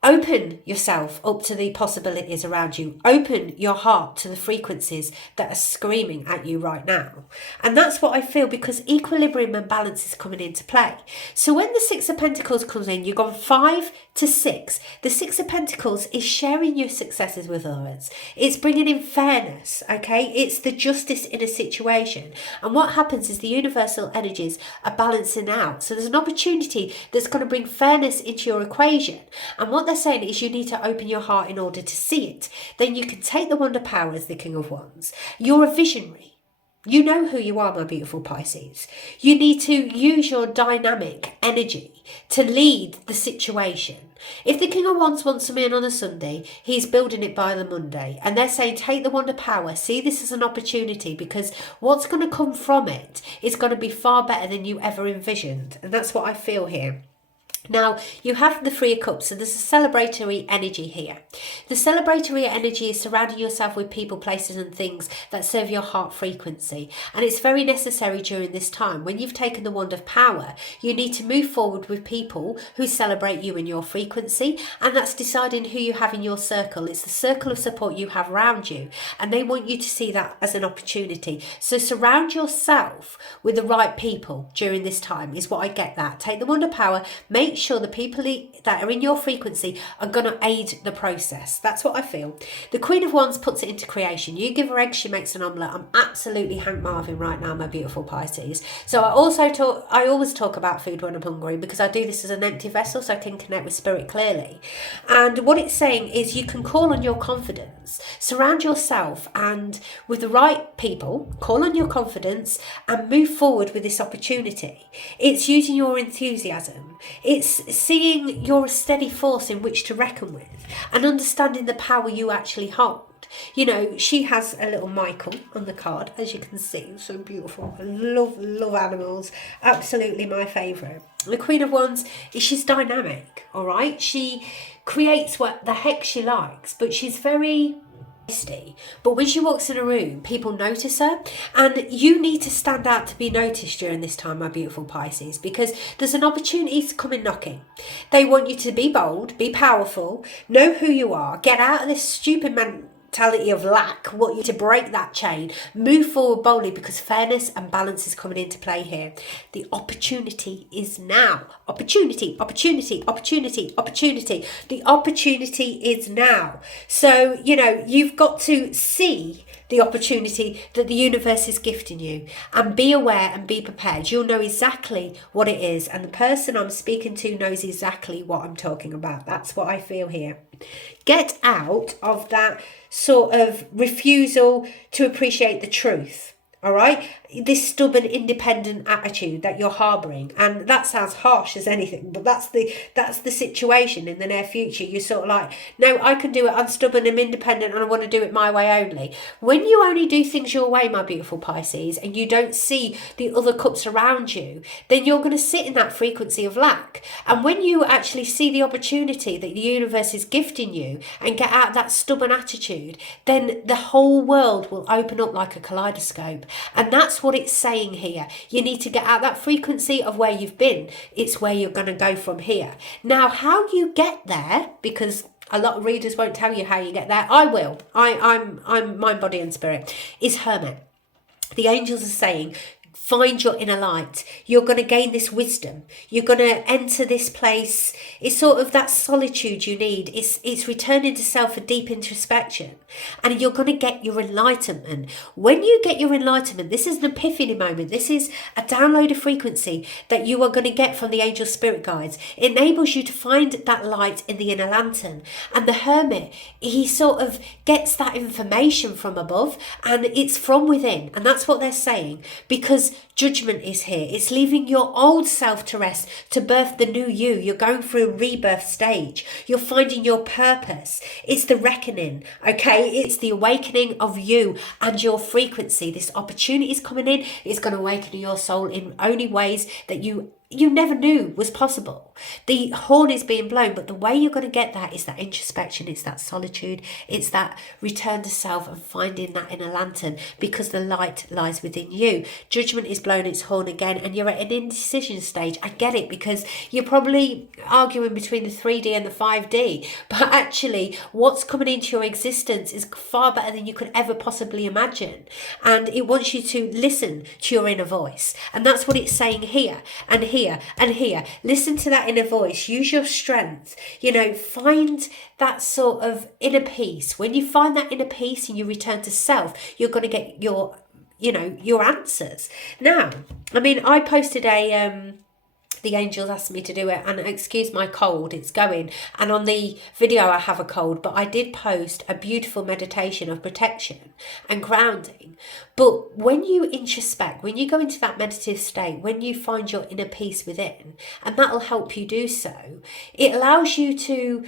Open yourself up to the possibilities around you. Open your heart to the frequencies that are screaming at you right now. And that's what I feel, because equilibrium and balance is coming into play. So when the Six of Pentacles comes in, you've gone 5 to 6. The Six of Pentacles is sharing your successes with others. It's bringing in fairness, okay? It's the justice in a situation. And what happens is the universal energies are balancing out. So there's an opportunity that's going to bring fairness into your equation. And what they're saying is, you need to open your heart in order to see it. Then you can take the wonder power as the King of Wands. You're a visionary. You know who you are, my beautiful Pisces. You need to use your dynamic energy to lead the situation. If the King of Wands wants to in on a Sunday, he's building it by the Monday. And they're saying, take the wonder power. See this as an opportunity, because what's going to come from it is going to be far better than you ever envisioned. And that's what I feel here. Now, you have the Three of Cups, so there's a celebratory energy here. The celebratory energy is surrounding yourself with people, places and things that serve your heart frequency. And it's very necessary during this time. When you've taken the wand of power, you need to move forward with people who celebrate you and your frequency. And that's deciding who you have in your circle. It's the circle of support you have around you. And they want you to see that as an opportunity. So surround yourself with the right people during this time, is what I get that. Take the wand of power, make sure the people that are in your frequency are going to aid the process. That's what I feel. The Queen of Wands puts it into creation. You give her eggs, she makes an omelette. I'm absolutely Hank Marvin right now, my beautiful Pisces. So I always talk about food when I'm hungry, because I do this as an empty vessel so I can connect with spirit clearly. And what it's saying is, you can call on your confidence, surround yourself and with the right people, call on your confidence and move forward with this opportunity. It's using your enthusiasm. It's seeing you're a steady force in which to reckon with, and understanding the power you actually hold. You know, she has a little Michael on the card, as you can see, so beautiful. I love animals, absolutely my favourite. The Queen of Wands, she's dynamic, all right? She creates what the heck she likes, but she's very... But when she walks in a room, people notice her, and you need to stand out to be noticed during this time, my beautiful Pisces, because there's an opportunity to come in knocking. They want you to be bold, be powerful, know who you are, get out of this stupid mentality of lack, want you to break that chain, move forward boldly, because fairness and balance is coming into play here. The opportunity is now. Opportunity, opportunity, opportunity, opportunity. The opportunity is now. So, you know, you've got to see the opportunity that the universe is gifting you, and be aware and be prepared. You'll know exactly what it is, and the person I'm speaking to knows exactly what I'm talking about. That's what I feel here. Get out of that sort of refusal to appreciate the truth, all right? This stubborn, independent attitude that you're harbouring. And that sounds harsh as anything, but that's the situation in the near future. You're sort of like, no, I can do it. I'm stubborn, I'm independent, and I want to do it my way only. When you only do things your way, my beautiful Pisces, and you don't see the other cups around you, then you're going to sit in that frequency of lack. And when you actually see the opportunity that the universe is gifting you and get out of that stubborn attitude, then the whole world will open up like a kaleidoscope. And that's what it's saying here. You need to get out that frequency of where you've been. It's where you're going to go from here. Now, how you get there, because a lot of readers won't tell you how you get there. I will. I'm mind, body and spirit. Is Hermit. The angels are saying, find your inner light. You're going to gain this wisdom. You're going to enter this place. It's sort of that solitude you need. It's returning to self for deep introspection. And you're going to get your enlightenment. When you get your enlightenment, this is an epiphany moment. This is a download of frequency that you are going to get from the angel spirit guides. It enables you to find that light in the inner lantern. And the hermit, he sort of gets that information from above, and it's from within. And that's what they're saying, because judgment is here. It's leaving your old self to rest to birth the new you. You're going through a rebirth stage. You're finding your purpose. It's the reckoning, okay? It's the awakening of you and your frequency. This opportunity is coming in. It's going to awaken your soul in only ways that you never knew was possible. The horn is being blown, but the way you're going to get that is that introspection, it's that solitude, it's that return to self and finding that inner lantern, because the light lies within you. Judgment is blowing its horn again, and you're at an indecision stage. I get it, because you're probably arguing between the 3D and the 5D, but actually what's coming into your existence is far better than you could ever possibly imagine, and it wants you to listen to your inner voice, and that's what it's saying here and here and here. Listen to that inner voice. Use your strength. Find that sort of inner peace. When you find that inner peace and you return to self, you're going to get your answers. Now, I posted the angels asked me to do it, and excuse my cold, it's going, and on the video I have a cold, but I did post a beautiful meditation of protection and grounding. But when you introspect, when you go into that meditative state, when you find your inner peace within, and that'll help you do so, it allows you to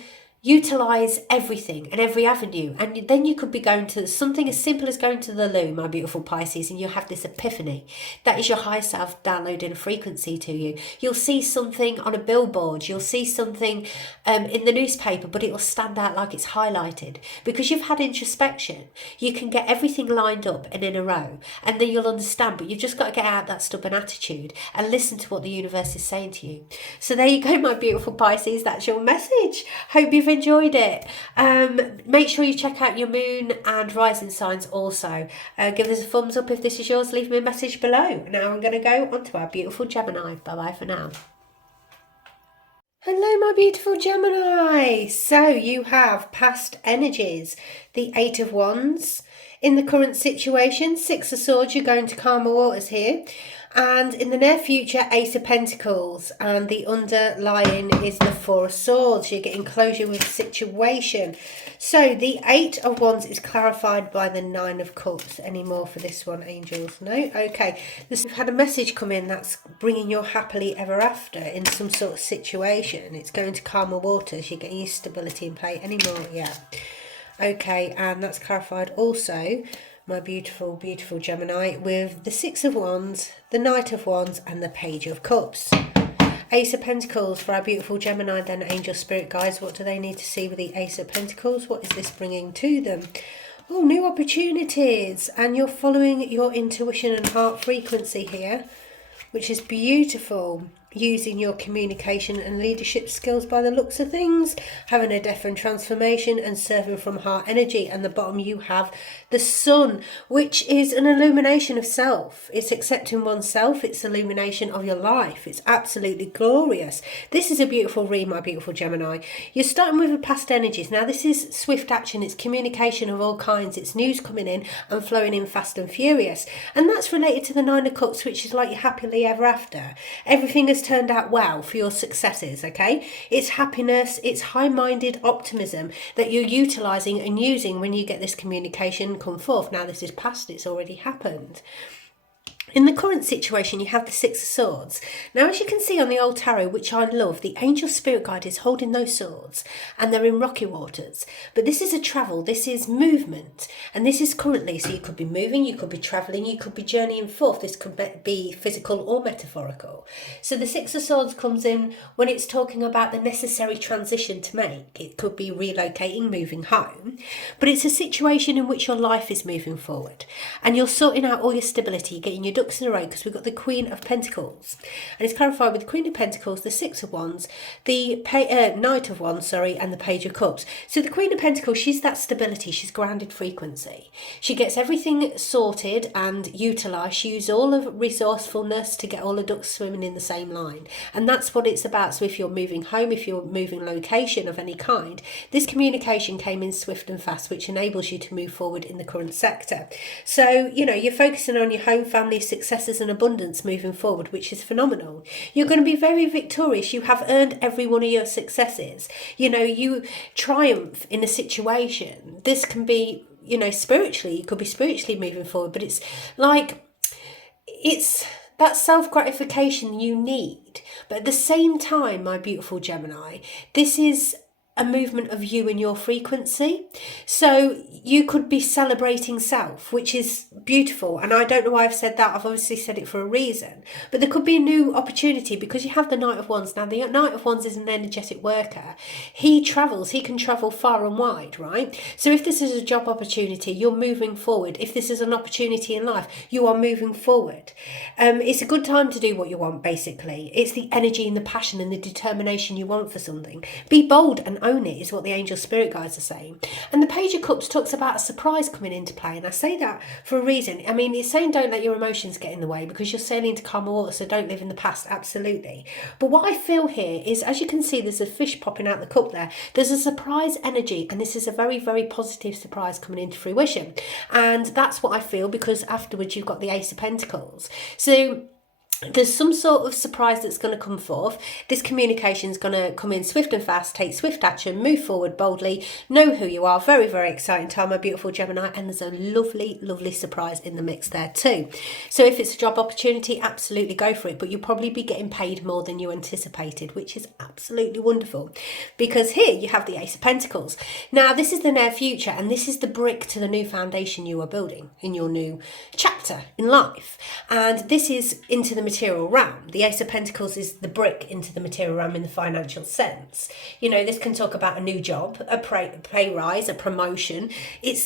utilize everything and every avenue. And then you could be going to something as simple as going to the loo, my beautiful Pisces, and you'll have this epiphany. That is your higher self downloading a frequency to you. You'll see something on a billboard, you'll see something in the newspaper, but it will stand out like it's highlighted. Because you've had introspection, you can get everything lined up and in a row, and then you'll understand. But you've just got to get out that stubborn attitude and listen to what the universe is saying to you. So there you go, my beautiful Pisces, that's your message. Hope you've enjoyed it. Make sure you check out your moon and rising signs also. Give us a thumbs up if this is yours. Leave me a message below. Now I'm going to go on to our beautiful Gemini. Bye bye for now. Hello, my beautiful Gemini. So you have past energies, the 8 of Wands. In the current situation, 6 of Swords, you're going to calmer waters here. And in the near future, Ace of Pentacles, and the underlying is the 4 of Swords. You're getting closure with the situation. So the 8 of Wands is clarified by the 9 of Cups. Any more for this one, angels? No? Okay. We've had a message come in that's bringing your happily ever after in some sort of situation. It's going to calmer waters. You're getting your stability in play. Any more? Yeah. Okay, and that's clarified also, my beautiful, beautiful Gemini, with the 6 of Wands, the Knight of Wands, and the Page of Cups. Ace of Pentacles for our beautiful Gemini, then angel spirit guides. What do they need to see with the Ace of Pentacles? What is this bringing to them? Oh, new opportunities, and you're following your intuition and heart frequency here, which is beautiful. Using your communication and leadership skills by the looks of things, having a different transformation and serving from heart energy. And the bottom you have the Sun, which is an illumination of self. It's accepting oneself. It's illumination of your life. It's absolutely glorious. This is a beautiful read, my beautiful Gemini. You're starting with the past energies. Now this is swift action. It's communication of all kinds. It's news coming in and flowing in fast and furious. And that's related to the 9 of Cups, which is like your happily ever after. Everything has turned out well for your successes, okay? It's happiness, it's high-minded optimism that you're utilizing and using when you get this communication come forth. Now this is past, it's already happened. In the current situation, you have the 6 of Swords. Now, as you can see on the old tarot, which I love, the angel spirit guide is holding those swords, and they're in rocky waters. But this is a travel, this is movement, and this is currently, so you could be moving, you could be travelling, you could be journeying forth. This could be physical or metaphorical. So the 6 of Swords comes in when it's talking about the necessary transition to make. It could be relocating, moving home, but it's a situation in which your life is moving forward, and you're sorting out all your stability, getting your your ducks in a row, because we've got the Queen of Pentacles. And it's clarified with the Queen of Pentacles, the Six of Wands, the Knight of Wands, and the Page of Cups. So the Queen of Pentacles, she's that stability, she's grounded frequency. She gets everything sorted and utilised. She uses all of resourcefulness to get all the ducks swimming in the same line. And that's what it's about. So if you're moving home, if you're moving location of any kind, this communication came in swift and fast, which enables you to move forward in the current sector. So, you know, you're focusing on your home, family, successes and abundance moving forward, which is phenomenal. You're going to be very victorious. You have earned every one of your successes. You know, you triumph in a situation. This can be, you know, spiritually, you could be spiritually moving forward, but it's like, it's that self-gratification you need. But at the same time, my beautiful Gemini, this is a movement of you and your frequency. So you could be celebrating self, which is beautiful. And I don't know why I've said that. I've obviously said it for a reason. But there could be a new opportunity because you have the Knight of Wands. Now, the Knight of Wands is an energetic worker. He travels. He can travel far and wide, right? So if this is a job opportunity, you're moving forward. If this is an opportunity in life, you are moving forward. It's a good time to do what you want, basically. It's the energy and the passion and the determination you want for something. Be bold and own it, is what the angel spirit guides are saying. And the Page of Cups talks about a surprise coming into play, and I say that for a reason. I mean, it's saying don't let your emotions get in the way because you're sailing into calmer water, so don't live in the past, absolutely. But what I feel here is, as you can see, there's a fish popping out the cup there. There's a surprise energy, and this is a very, very positive surprise coming into fruition. And that's what I feel, because afterwards you've got the Ace of Pentacles. So there's some sort of surprise that's going to come forth. This communication is going to come in swift and fast, take swift action, move forward boldly, know who you are. Very, very exciting time, my beautiful Gemini. And there's a lovely, lovely surprise in the mix there too. So if it's a job opportunity, absolutely go for it. But you'll probably be getting paid more than you anticipated, which is absolutely wonderful. Because here you have the Ace of Pentacles. Now, this is the near future, and this is the brick to the new foundation you are building in your new chapter in life. And this is into the material realm. The Ace of Pentacles is the brick into the material realm in the financial sense. You know, this can talk about a new job, a pay rise, a promotion,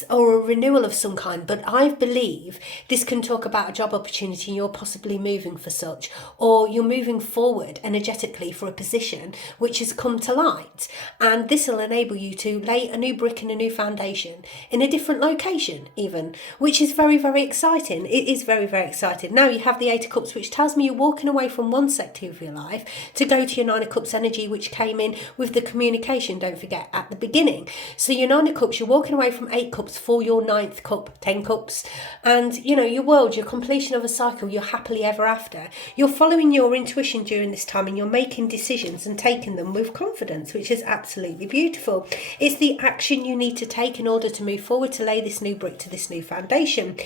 or a renewal of some kind. But I believe this can talk about a job opportunity and you're possibly moving for such, or you're moving forward energetically for a position which has come to light. And this will enable you to lay a new brick in a new foundation in a different location even, which is very, very exciting. It is very, very exciting. Now you have the Eight of Cups, which tells me you're walking away from one sector of your life to go to your Nine of Cups energy, which came in with the communication, don't forget, at the beginning. So your Nine of Cups, you're walking away from 8 cups for your 9th cup, 10 cups. And, you know, your world, your completion of a cycle, you're happily ever after. You're following your intuition during this time and you're making decisions and taking them with confidence, which is absolutely beautiful. It's the action you need to take in order to move forward, to lay this new brick to this new foundation.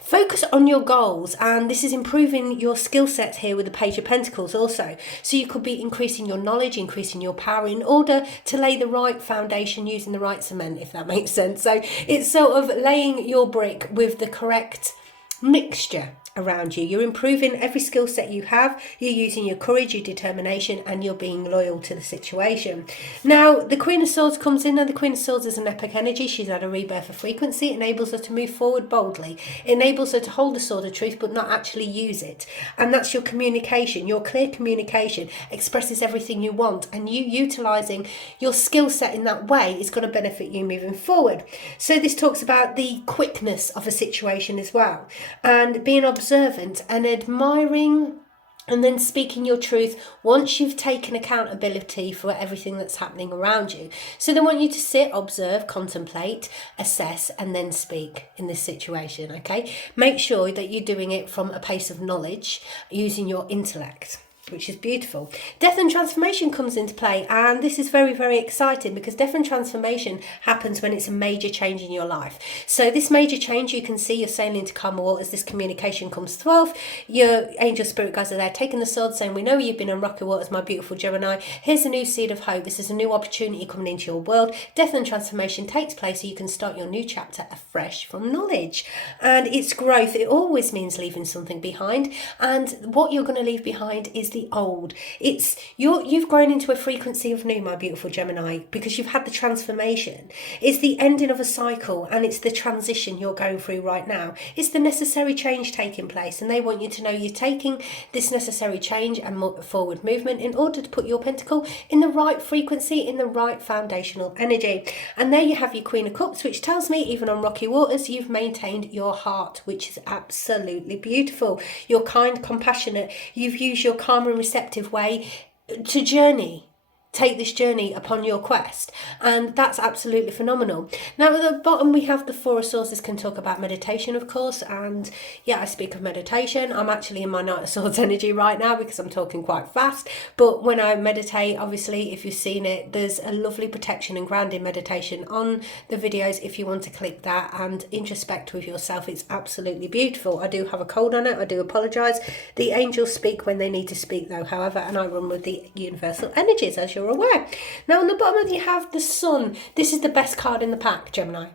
Focus on your goals, and this is improving your skill set here with the Page of Pentacles also. So you could be increasing your knowledge, increasing your power in order to lay the right foundation using the right cement, if that makes sense. So it's sort of laying your brick with the correct mixture around you. You're improving every skill set you have. You're using your courage, your determination, and you're being loyal to the situation. Now, the Queen of Swords comes in, and the Queen of Swords is an epic energy. She's had a rebirth of frequency. It enables her to move forward boldly. It enables her to hold the sword of truth, but not actually use it. And that's your communication. Your clear communication expresses everything you want, and you utilising your skill set in that way is going to benefit you moving forward. So this talks about the quickness of a situation as well, and being observant and admiring, and then speaking your truth once you've taken accountability for everything that's happening around you. So they want you to sit, observe, contemplate, assess, and then speak in this situation, okay? Make sure that you're doing it from a place of knowledge, using your intellect, which is beautiful. Death and transformation comes into play, and this is very, very exciting because death and transformation happens when it's a major change in your life. So this major change, you can see you're sailing into calmer waters. This communication comes 12. Your angel spirit guides are there taking the sword, saying, we know you've been on rocky waters, my beautiful Gemini. Here's a new seed of hope. This is a new opportunity coming into your world. Death and transformation takes place so you can start your new chapter afresh from knowledge. And it's growth. It always means leaving something behind, and what you're going to leave behind is the old. It's you've grown into a frequency of new, my beautiful Gemini, because you've had the transformation. It's the ending of a cycle, and it's the transition you're going through right now. It's the necessary change taking place, and they want you to know you're taking this necessary change and forward movement in order to put your pentacle in the right frequency, in the right foundational energy. And there you have your Queen of Cups, which tells me even on rocky waters you've maintained your heart, which is absolutely beautiful. You're kind, compassionate. You've used your calm and receptive way to take this journey upon your quest, and that's absolutely phenomenal. Now at the bottom we have the Four of Swords. This can talk about meditation, of course, and yeah, I speak of meditation. I'm actually in my Knight of Swords energy right now because I'm talking quite fast, but when I meditate, obviously if you've seen it, there's a lovely protection and grounding meditation on the videos if you want to click that and introspect with yourself. It's absolutely beautiful. I do have a cold on it, I do apologise. The angels speak when they need to speak though, however, and I run with the universal energies, as you're aware. Now on the bottom you have the Sun. This is the best card in the pack, Gemini.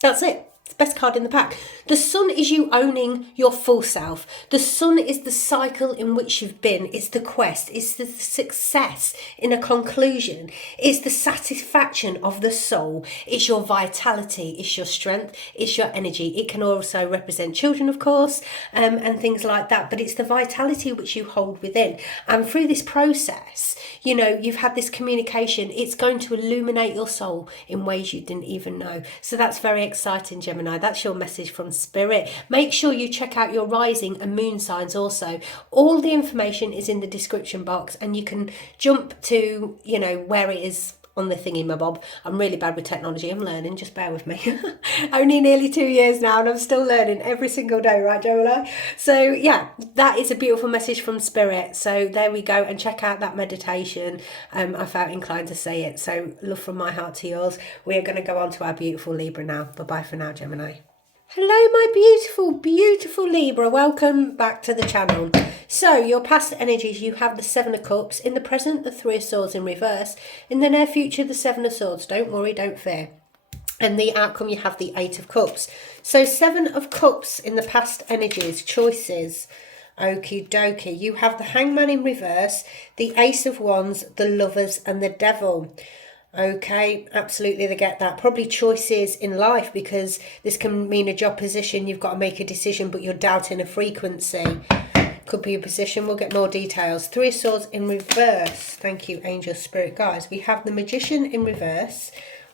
That's it. It's the best card in the pack. The Sun is you owning your full self. The Sun is the cycle in which you've been. It's the quest. It's the success in a conclusion. It's the satisfaction of the soul. It's your vitality. It's your strength. It's your energy. It can also represent children, of course, and things like that. But it's the vitality which you hold within. And through this process, you know, you've had this communication. It's going to illuminate your soul in ways you didn't even know. So that's very exciting, Gemini. That's your message from Spirit. Make sure you check out your rising and moon signs also. All the information is in the description box, and you can jump to, you know, where it is on the thingy, my bob. I'm really bad with technology. I'm learning, just bear with me. Only nearly 2 years now, and I'm still learning every single day, right, Gemini? So yeah, that is a beautiful message from Spirit. So there we go, and check out that meditation. I felt inclined to say it. So love from my heart to yours. We are going to go on to our beautiful Libra now. Bye-bye for now, Gemini. Hello, my beautiful, beautiful Libra. Welcome back to the channel. So, your past energies, you have the Seven of Cups. In the present, the Three of Swords in reverse. In the near future, the Seven of Swords. Don't worry, don't fear. And the outcome, you have the Eight of Cups. So, Seven of Cups in the past energies, choices. Okie dokie. You have the Hangman in reverse, the Ace of Wands, the Lovers, and the Devil. Okay, absolutely, they get that. Probably choices in life, because this can mean a job position. You've got to make a decision, but you're doubting a frequency. Could be a position. We'll get more details. Three of Swords in reverse. Thank you, Angel Spirit Guides. We have the Magician in reverse.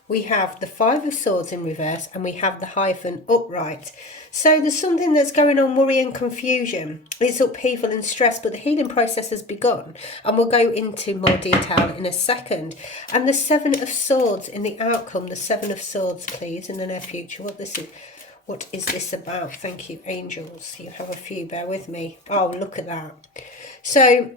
We have the Five of Swords in reverse, and we have the Hierophant upright. So there's something that's going on, worry and confusion. It's upheaval and stress, but the healing process has begun, and we'll go into more detail in a second. And the Seven of Swords in the outcome, the Seven of Swords, please, in the near future. What is this about? Thank you, angels. You have a few, bear with me. Oh, look at that. So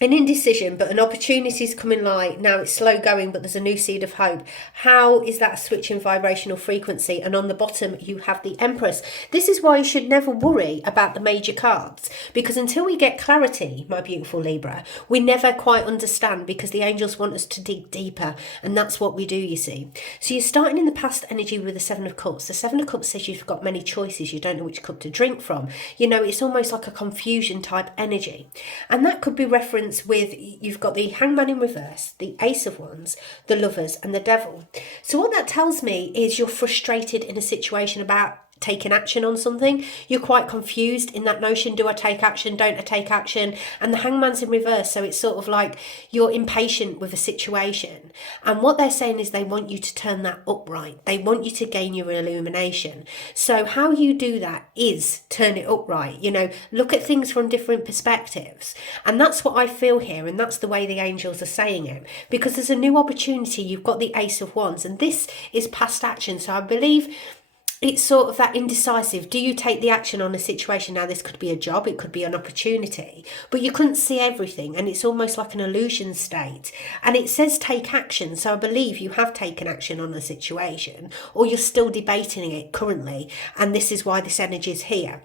an indecision, but an opportunity is coming light. Now it's slow going, but there's a new seed of hope. How is that switch in vibrational frequency? And on the bottom, you have the Empress. This is why you should never worry about the major cards, because until we get clarity, my beautiful Libra, we never quite understand, because the angels want us to dig deeper. And that's what we do, you see. So you're starting in the past energy with the Seven of Cups. The Seven of Cups says you've got many choices. You don't know which cup to drink from. You know, it's almost like a confusion type energy. And that could be referenced with, you've got the Hangman in reverse, the Ace of Wands, the Lovers, and the Devil. So what that tells me is you're frustrated in a situation about taking action on something. You're quite confused in that notion. Do I take action? Don't I take action? And the Hangman's in reverse. So it's sort of like you're impatient with a situation. And what they're saying is they want you to turn that upright. They want you to gain your illumination. So how you do that is turn it upright. You know, look at things from different perspectives. And that's what I feel here. And that's the way the angels are saying it. Because there's a new opportunity. You've got the Ace of Wands. And this is past action. So I believe it's sort of that indecisive. Do you take the action on a situation? Now, this could be a job, it could be an opportunity, but you couldn't see everything, and it's almost like an illusion state. And it says take action, so I believe you have taken action on a situation, or you're still debating it currently, and this is why this energy is here.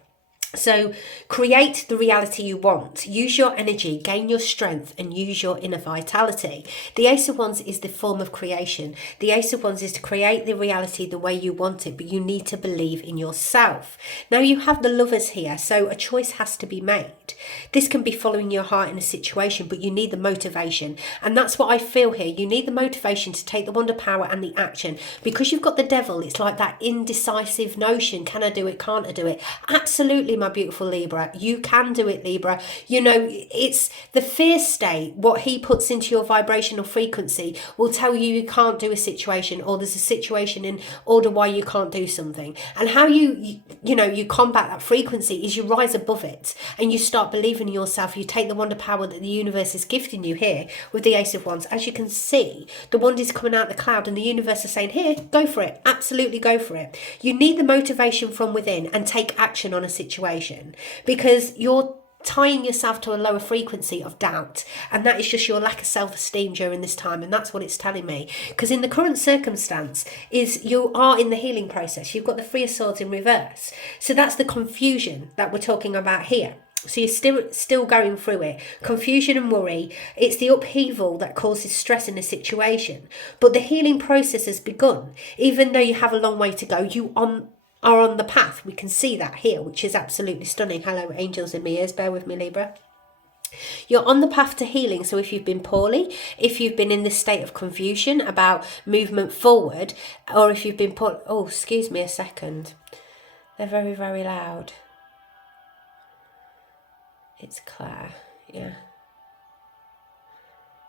So create the reality you want, use your energy, gain your strength, and use your inner vitality. The Ace of Wands is the form of creation. The Ace of Wands is to create the reality the way you want it, but you need to believe in yourself. Now you have the Lovers here, so a choice has to be made. This can be following your heart in a situation, but you need the motivation. And that's what I feel here. You need the motivation to take the wand of power and the action. Because you've got the Devil, it's like that indecisive notion. Can I do it? Can't I do it? Absolutely, my beautiful Libra. You can do it, Libra. You know, it's the fear state. What he puts into your vibrational frequency will tell you you can't do a situation, or there's a situation in order why you can't do something. And how you combat that frequency is you rise above it and you start believing in yourself. You take the wand of power that the universe is gifting you here with the Ace of Wands. As you can see, the wand is coming out the cloud and the universe is saying, here, go for it. Absolutely go for it. You need the motivation from within and take action on a situation, because you're tying yourself to a lower frequency of doubt, and that is just your lack of self-esteem during this time. And that's what it's telling me, because in the current circumstance is you are in the healing process. You've got the Three of Swords in reverse, so that's the confusion that we're talking about here. So you're still going through it. Confusion and worry. It's the upheaval that causes stress in a situation. But the healing process has begun. Even though you have a long way to go, you are on the path. We can see that here, which is absolutely stunning. Hello, angels in my ears. Bear with me, Libra. You're on the path to healing. So if you've been poorly, if you've been in this state of confusion about movement forward, or if you've been oh, excuse me a second. They're very, very loud. It's Claire, yeah.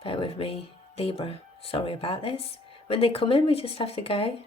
Bear with me, Libra. Sorry about this. When they come in, we just have to go.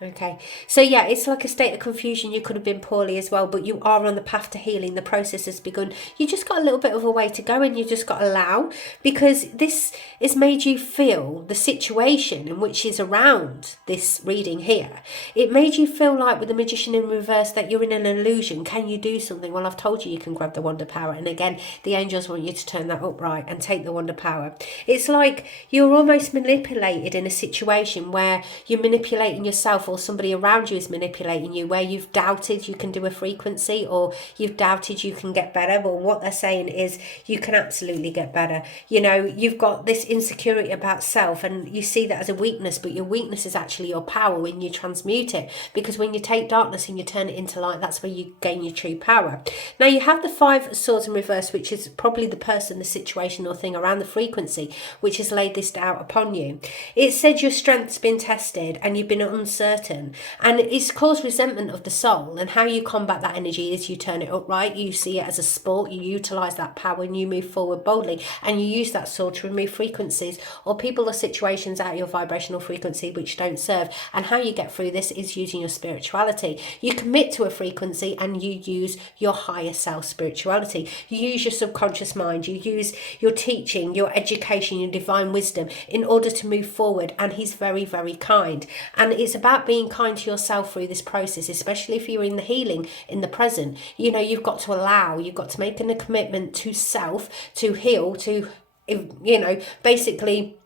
Okay, so yeah, it's like a state of confusion. You could have been poorly as well, but you are on the path to healing. The process has begun. You just got a little bit of a way to go, and you just got to allow, because this has made you feel the situation in which is around this reading here. It made you feel like, with the Magician in reverse, that you're in an illusion. Can you do something? Well, I've told you can grab the wand of power, and again, the angels want you to turn that upright and take the wand of power. It's like you're almost manipulated in a situation where you're manipulating yourself, or somebody around you is manipulating you, where you've doubted you can do a frequency, or you've doubted you can get better. Well, what they're saying is you can absolutely get better. You know, you've got this insecurity about self, and you see that as a weakness, but your weakness is actually your power when you transmute it, because when you take darkness and you turn it into light, that's where you gain your true power. Now you have the Five of Swords in reverse, which is probably the person, the situation or thing around the frequency which has laid this doubt upon you. It said your strength's been tested and you've been uncertain, and it's caused resentment of the soul. And how you combat that energy is you turn it upright. You see it as a sport. You utilize that power and you move forward boldly, and you use that sword to remove frequencies or people or situations out of your vibrational frequency which don't serve. And how you get through this is using your spirituality. You commit to a frequency and you use your higher self spirituality. You use your subconscious mind. You use your teaching, your education, your divine wisdom in order to move forward. And he's very, very kind. And it's about being kind to yourself through this process, especially if you're in the healing in the present. You know, you've got to allow, you've got to make a commitment to self, to heal, to, you know, basically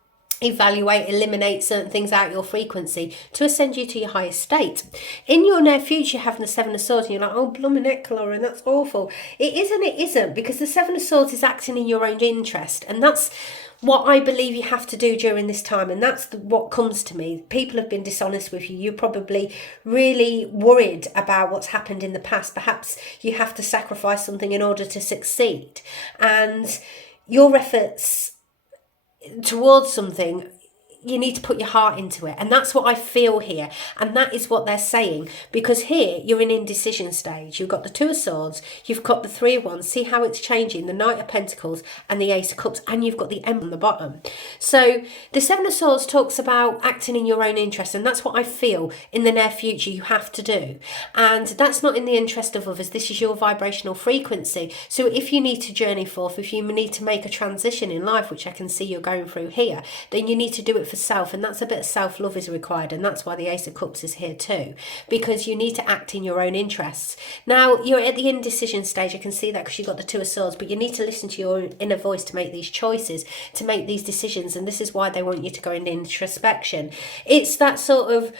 evaluate, eliminate certain things out your frequency to ascend you to your highest state. In your near future, having the Seven of Swords, and you're like, oh, blooming heck, Lauren, that's awful. It isn't, because the Seven of Swords is acting in your own interest, and that's what I believe you have to do during this time. And that's what comes to me. People have been dishonest with you. You're probably really worried about what's happened in the past. Perhaps you have to sacrifice something in order to succeed, and your efforts towards something, you need to put your heart into it. And that's what I feel here. And that is what they're saying. Because here, you're in indecision stage. You've got the Two of Swords. You've got the Three of Wands. See how it's changing. The Knight of Pentacles and the Ace of Cups. And you've got the Emperor on the bottom. So the Seven of Swords talks about acting in your own interest. And that's what I feel in the near future you have to do. And that's not in the interest of others. This is your vibrational frequency. So if you need to journey forth, if you need to make a transition in life, which I can see you're going through here, then you need to do it for self, and that's a bit of self-love is required. And that's why the Ace of Cups is here too, because you need to act in your own interests. Now you're at the indecision stage. I can see that because you've got the Two of Swords, but you need to listen to your inner voice to make these choices, to make these decisions. And this is why they want you to go into introspection. It's that sort of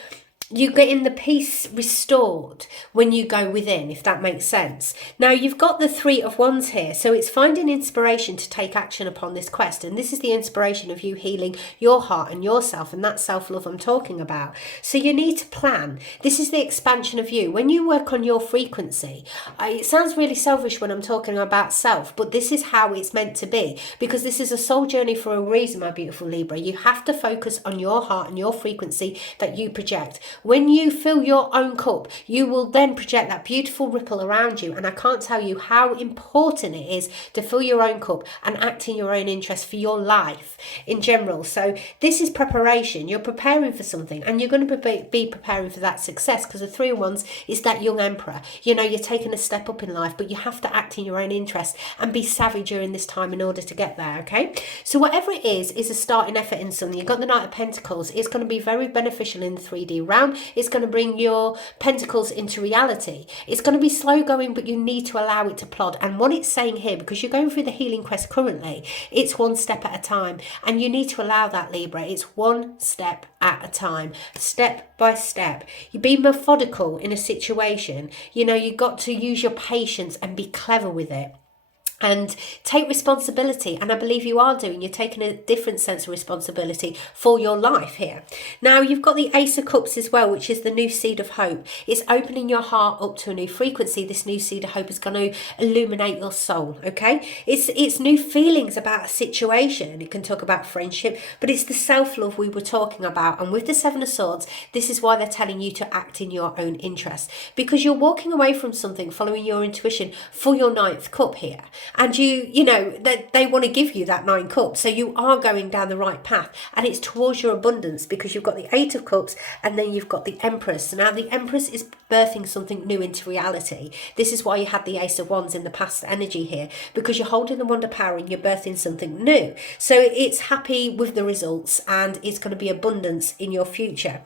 you're getting the peace restored when you go within, if that makes sense. Now, you've got the Three of Wands here, so it's finding inspiration to take action upon this quest. And this is the inspiration of you healing your heart and yourself, and that self-love I'm talking about. So you need to plan. This is the expansion of you. When you work on your frequency, it sounds really selfish when I'm talking about self, but this is how it's meant to be, because this is a soul journey for a reason, my beautiful Libra. You have to focus on your heart and your frequency that you project. When you fill your own cup, you will then project that beautiful ripple around you. And I can't tell you how important it is to fill your own cup and act in your own interest for your life in general. So this is preparation. You're preparing for something, and you're going to be preparing for that success, because the Three of Wands is that young emperor. You know, you're taking a step up in life, but you have to act in your own interest and be savvy during this time in order to get there, okay? So whatever it is a starting effort in something. You've got the Knight of Pentacles. It's going to be very beneficial in the 3D realm. It's going to bring your pentacles into reality. It's going to be slow going, but you need to allow it to plod. And what it's saying here, because you're going through the healing quest currently, it's one step at a time. And you need to allow that, Libra. It's one step at a time, step by step. You be methodical in a situation. You know, you've got to use your patience and be clever with it. And take responsibility, and I believe you are doing. You're taking a different sense of responsibility for your life here. Now, you've got the Ace of Cups as well, which is the new seed of hope. It's opening your heart up to a new frequency. This new seed of hope is going to illuminate your soul, okay? It's new feelings about a situation. It can talk about friendship, but it's the self-love we were talking about. And with the Seven of Swords, this is why they're telling you to act in your own interest, because you're walking away from something, following your intuition for your ninth cup here. And you know, they want to give you that 9 cups. So you are going down the right path, and it's towards your abundance, because you've got the 8 of cups and then you've got the Empress. So now the Empress is birthing something new into reality. This is why you had the Ace of Wands in the past energy here, because you're holding the wand of power and you're birthing something new. So it's happy with the results, and it's going to be abundance in your future.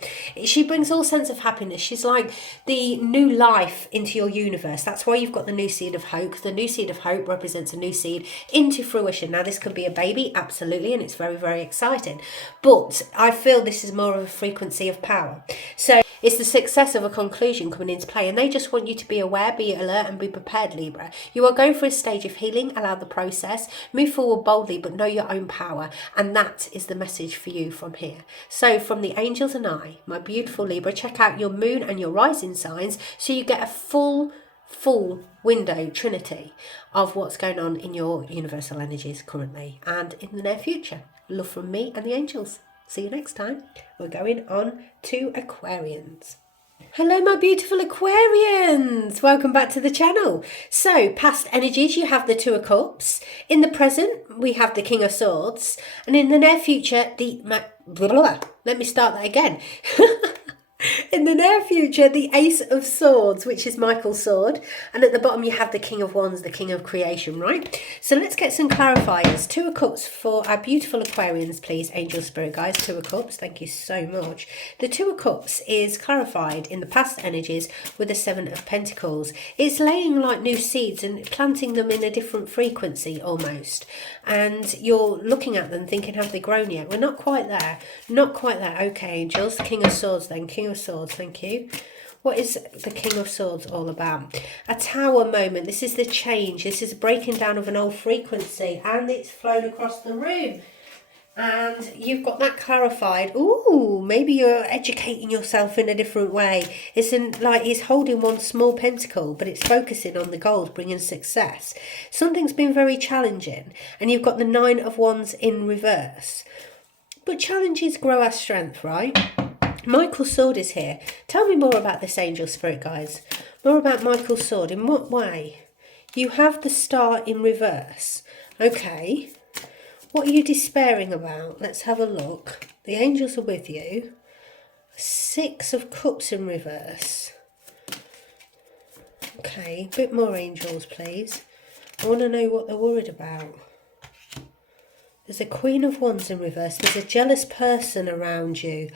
She brings all sense of happiness. She's like the new life into your universe. That's why you've got the new seed of hope. The new seed of hope represents a new seed into fruition. Now, this could be a baby, absolutely, and it's very, very exciting. But I feel this is more of a frequency of power. So it's the success of a conclusion coming into play, and they just want you to be aware, be alert, and be prepared, Libra. You are going for a stage of healing. Allow the process. Move forward boldly, but know your own power. And that is the message for you from here. So from the angels and I, my beautiful Libra, check out your moon and your rising signs so you get a full window trinity of what's going on in your universal energies currently and in the near future. Love from me and the angels. See you next time. We're going on to Aquarians. Hello, my beautiful Aquarians. Welcome back to the channel. So, past energies, you have the Two of Cups. In the present, we have the King of Swords. And in the near future, let me start that again. In the near future, the Ace of Swords, which is Michael's sword. And at the bottom, you have the King of Wands, the King of Creation, right? So let's get some clarifiers. Two of Cups for our beautiful Aquarians, please. Angel Spirit Guides, Two of Cups. Thank you so much. The Two of Cups is clarified in the past energies with the Seven of Pentacles. It's laying like new seeds and planting them in a different frequency almost. And you're looking at them thinking, have they grown yet? We're not quite there. Not quite there. Okay, angels. The King of Swords then. King of Swords, thank you. What is the King of Swords all about? A tower moment. This is the change. This is a breaking down of an old frequency, and it's flown across the room. And you've got that clarified. Ooh, maybe you're educating yourself in a different way. It's like he's holding one small pentacle, but it's focusing on the gold, bringing success. Something's been very challenging, and you've got the Nine of Wands in reverse. But challenges grow our strength, right? Michael's sword is here. Tell me more about this angel spirit, guys. More about Michael's sword. In what way? You have the Star in reverse. Okay. What are you despairing about? Let's have a look. The angels are with you. Six of Cups in reverse. Okay. A bit more angels, please. I want to know what they're worried about. There's a Queen of Wands in reverse. There's a jealous person around you.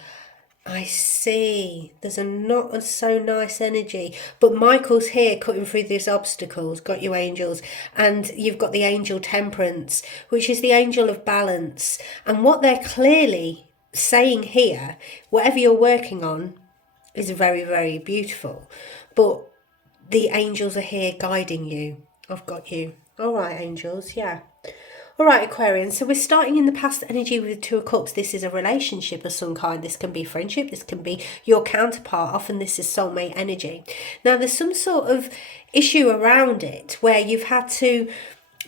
I see. There's a not so nice energy. But Michael's here cutting through these obstacles. Got you, angels. And you've got the angel Temperance, which is the angel of balance. And what they're clearly saying here, whatever you're working on, is very, very beautiful. But the angels are here guiding you. I've got you. All right, angels, yeah. All right, Aquarian, so we're starting in the past energy with the Two of Cups. This is a relationship of some kind. This can be friendship. This can be your counterpart. Often this is soulmate energy. Now, there's some sort of issue around it where you've had to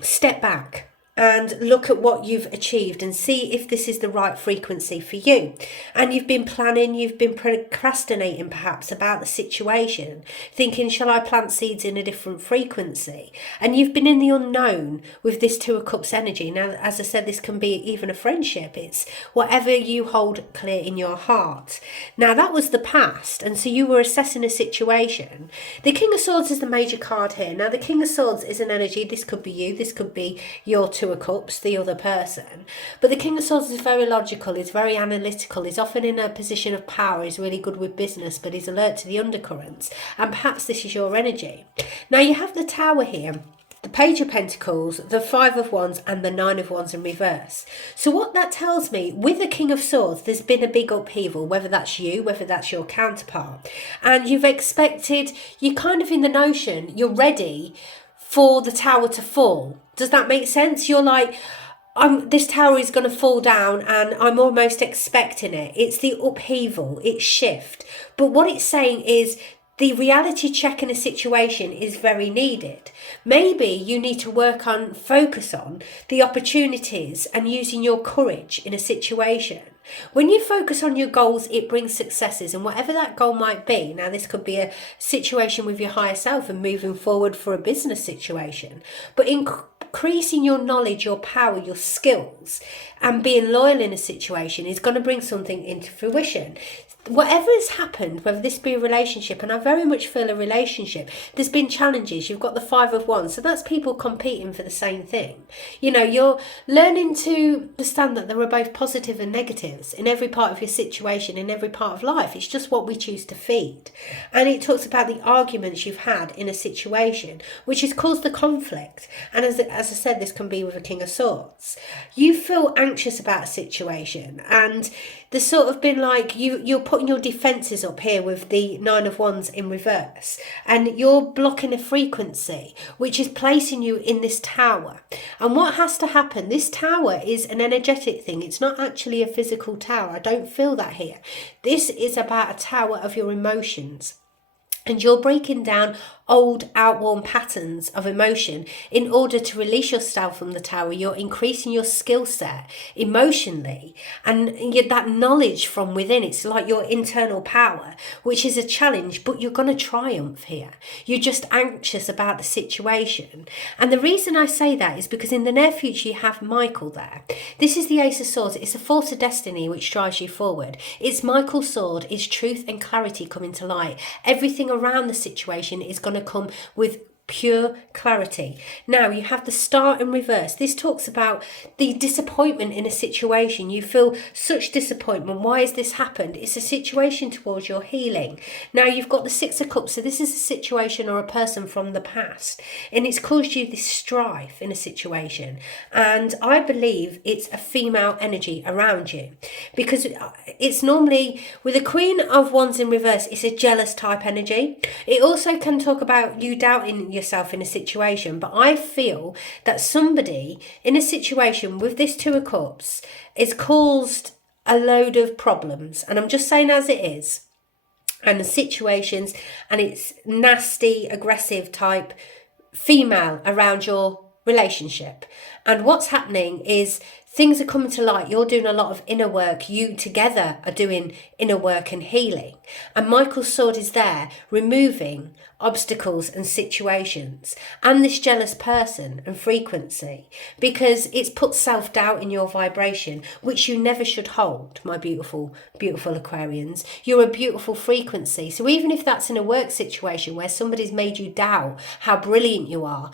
step back and look at what you've achieved and see if this is the right frequency for you. And you've been planning, you've been procrastinating perhaps about the situation, thinking, shall I plant seeds in a different frequency? And you've been in the unknown with this Two of Cups energy. Now, as I said, this can be even a friendship. It's whatever you hold clear in your heart. Now, that was the past. And so you were assessing a situation. The King of Swords is the major card here. Now, the King of Swords is an energy. This could be you. This could be your Two of Cups, the other person. But the King of Swords is very logical, he's very analytical, he's often in a position of power, he's really good with business, but he's alert to the undercurrents. And perhaps this is your energy. Now you have the Tower here, the Page of Pentacles, the Five of Wands, and the Nine of Wands in reverse. So what that tells me, with the King of Swords, there's been a big upheaval, whether that's you, whether that's your counterpart. And you've expected, you're kind of in the notion, you're ready for the tower to fall. Does that make sense? You're like, this tower is going to fall down and I'm almost expecting it. It's the upheaval, it's shift. But what it's saying is the reality check in a situation is very needed. Maybe you need to focus on the opportunities and using your courage in a situation. When you focus on your goals, it brings successes, and whatever that goal might be. Now, this could be a situation with your higher self and moving forward for a business situation, but increasing your knowledge, your power, your skills, and being loyal in a situation is going to bring something into fruition. Whatever has happened, whether this be a relationship, and I very much feel a relationship, there's been challenges. You've got the Five of Wands, so that's people competing for the same thing. You know, you're learning to understand that there are both positive and negatives in every part of your situation, in every part of life. It's just what we choose to feed. And it talks about the arguments you've had in a situation, which has caused the conflict. And as I said, this can be with a King of Swords. You feel anxious about a situation, and there's sort of been like you're putting your defences up here with the Nine of Wands in reverse, and you're blocking a frequency which is placing you in this tower. And what has to happen, this tower is an energetic thing, it's not actually a physical tower. I don't feel that here. This is about a tower of your emotions. And you're breaking down old outworn patterns of emotion in order to release yourself from the tower. You're increasing your skill set emotionally and you get that knowledge from within. It's like your internal power, which is a challenge, but you're going to triumph here. You're just anxious about the situation. And the reason I say that is because in the near future you have Michael there. This is the Ace of Swords. It's a force of destiny which drives you forward. It's Michael's sword, it's truth and clarity coming to light. Everything around the situation is going to come with pure clarity. Now you have the Star in reverse. This talks about the disappointment in a situation. You feel such disappointment. Why has this happened? It's a situation towards your healing. Now you've got the Six of Cups. So this is a situation or a person from the past, and it's caused you this strife in a situation. And I believe it's a female energy around you, because it's normally with the Queen of Wands in reverse, it's a jealous type energy. It also can talk about you doubting yourself in a situation, but I feel that somebody in a situation with this Two of Cups has caused a load of problems, and I'm just saying as it is, and the situations, and it's nasty, aggressive type female around your relationship. And what's happening is things are coming to light. You're doing a lot of inner work. You together are doing inner work and healing. And Michael's sword is there, removing obstacles and situations and this jealous person and frequency, because it's put self-doubt in your vibration, which you never should hold, my beautiful, beautiful Aquarians. You're a beautiful frequency. So even if that's in a work situation where somebody's made you doubt how brilliant you are,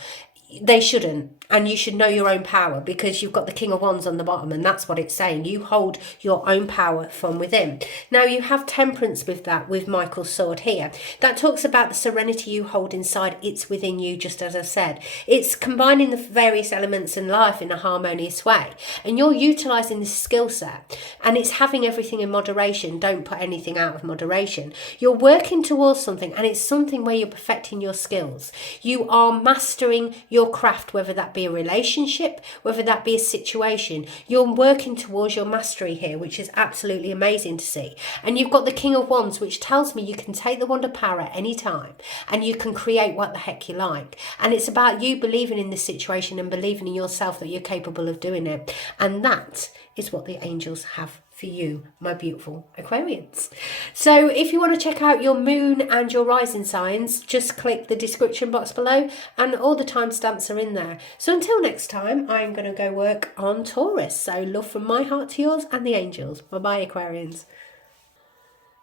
they shouldn't. And you should know your own power, because you've got the King of Wands on the bottom, and that's what it's saying. You hold your own power from within. Now you have Temperance with that, with Michael's sword here. That talks about the serenity you hold inside. It's within you, just as I said. It's combining the various elements in life in a harmonious way. And you're utilising this skill set. And it's having everything in moderation. Don't put anything out of moderation. You're working towards something, and it's something where you're perfecting your skills. You are mastering your craft, whether that be a relationship, whether that be a situation. You're working towards your mastery here, which is absolutely amazing to see. And you've got the King of Wands, which tells me you can take the wand of power at any time, and you can create what the heck you like. And it's about you believing in this situation and believing in yourself that you're capable of doing it. And that is what the angels have for you, my beautiful Aquarians. So if you want to check out your moon and your rising signs, just click the description box below, and all the timestamps are in there. So until next time, I'm going to go work on Taurus. So love from my heart to yours and the angels. Bye bye, Aquarians.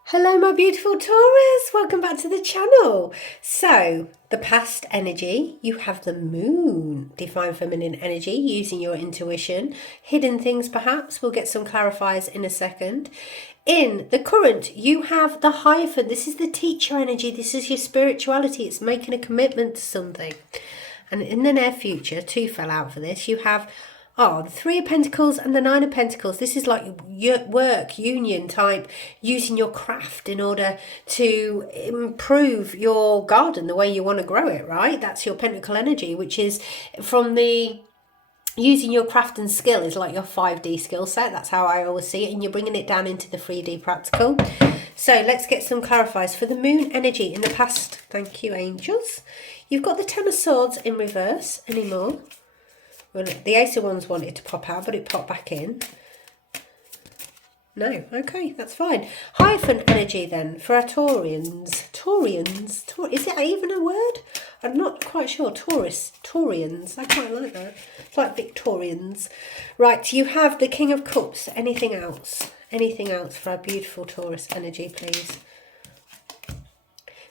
Hello, my beautiful Taurus. Welcome back to the channel. So the past energy, you have the moon, divine feminine energy, using your intuition, hidden things perhaps. We'll get some clarifiers in a second. In the current, you have the Hierophant. This is the teacher energy. This is your spirituality. It's making a commitment to something. And in the near future, two fell out for this, you have the Three of Pentacles and the Nine of Pentacles. This is like your work, union type, using your craft in order to improve your garden the way you want to grow it, right? That's your Pentacle energy, which is from the using your craft and skill is like your 5D skill set. That's how I always see it. And you're bringing it down into the 3D practical. So let's get some clarifiers for the moon energy in the past. Thank you, angels. You've got the Ten of Swords in reverse anymore. Well, the Ace of Wands wanted to pop out, but it popped back in. No, okay, that's fine. Hierophant energy then for our Taurians. Is it even a word? I'm not quite sure. Taurians, I quite like that. It's like Victorians. Right, you have the King of Cups. Anything else? Anything else for our beautiful Taurus energy, please?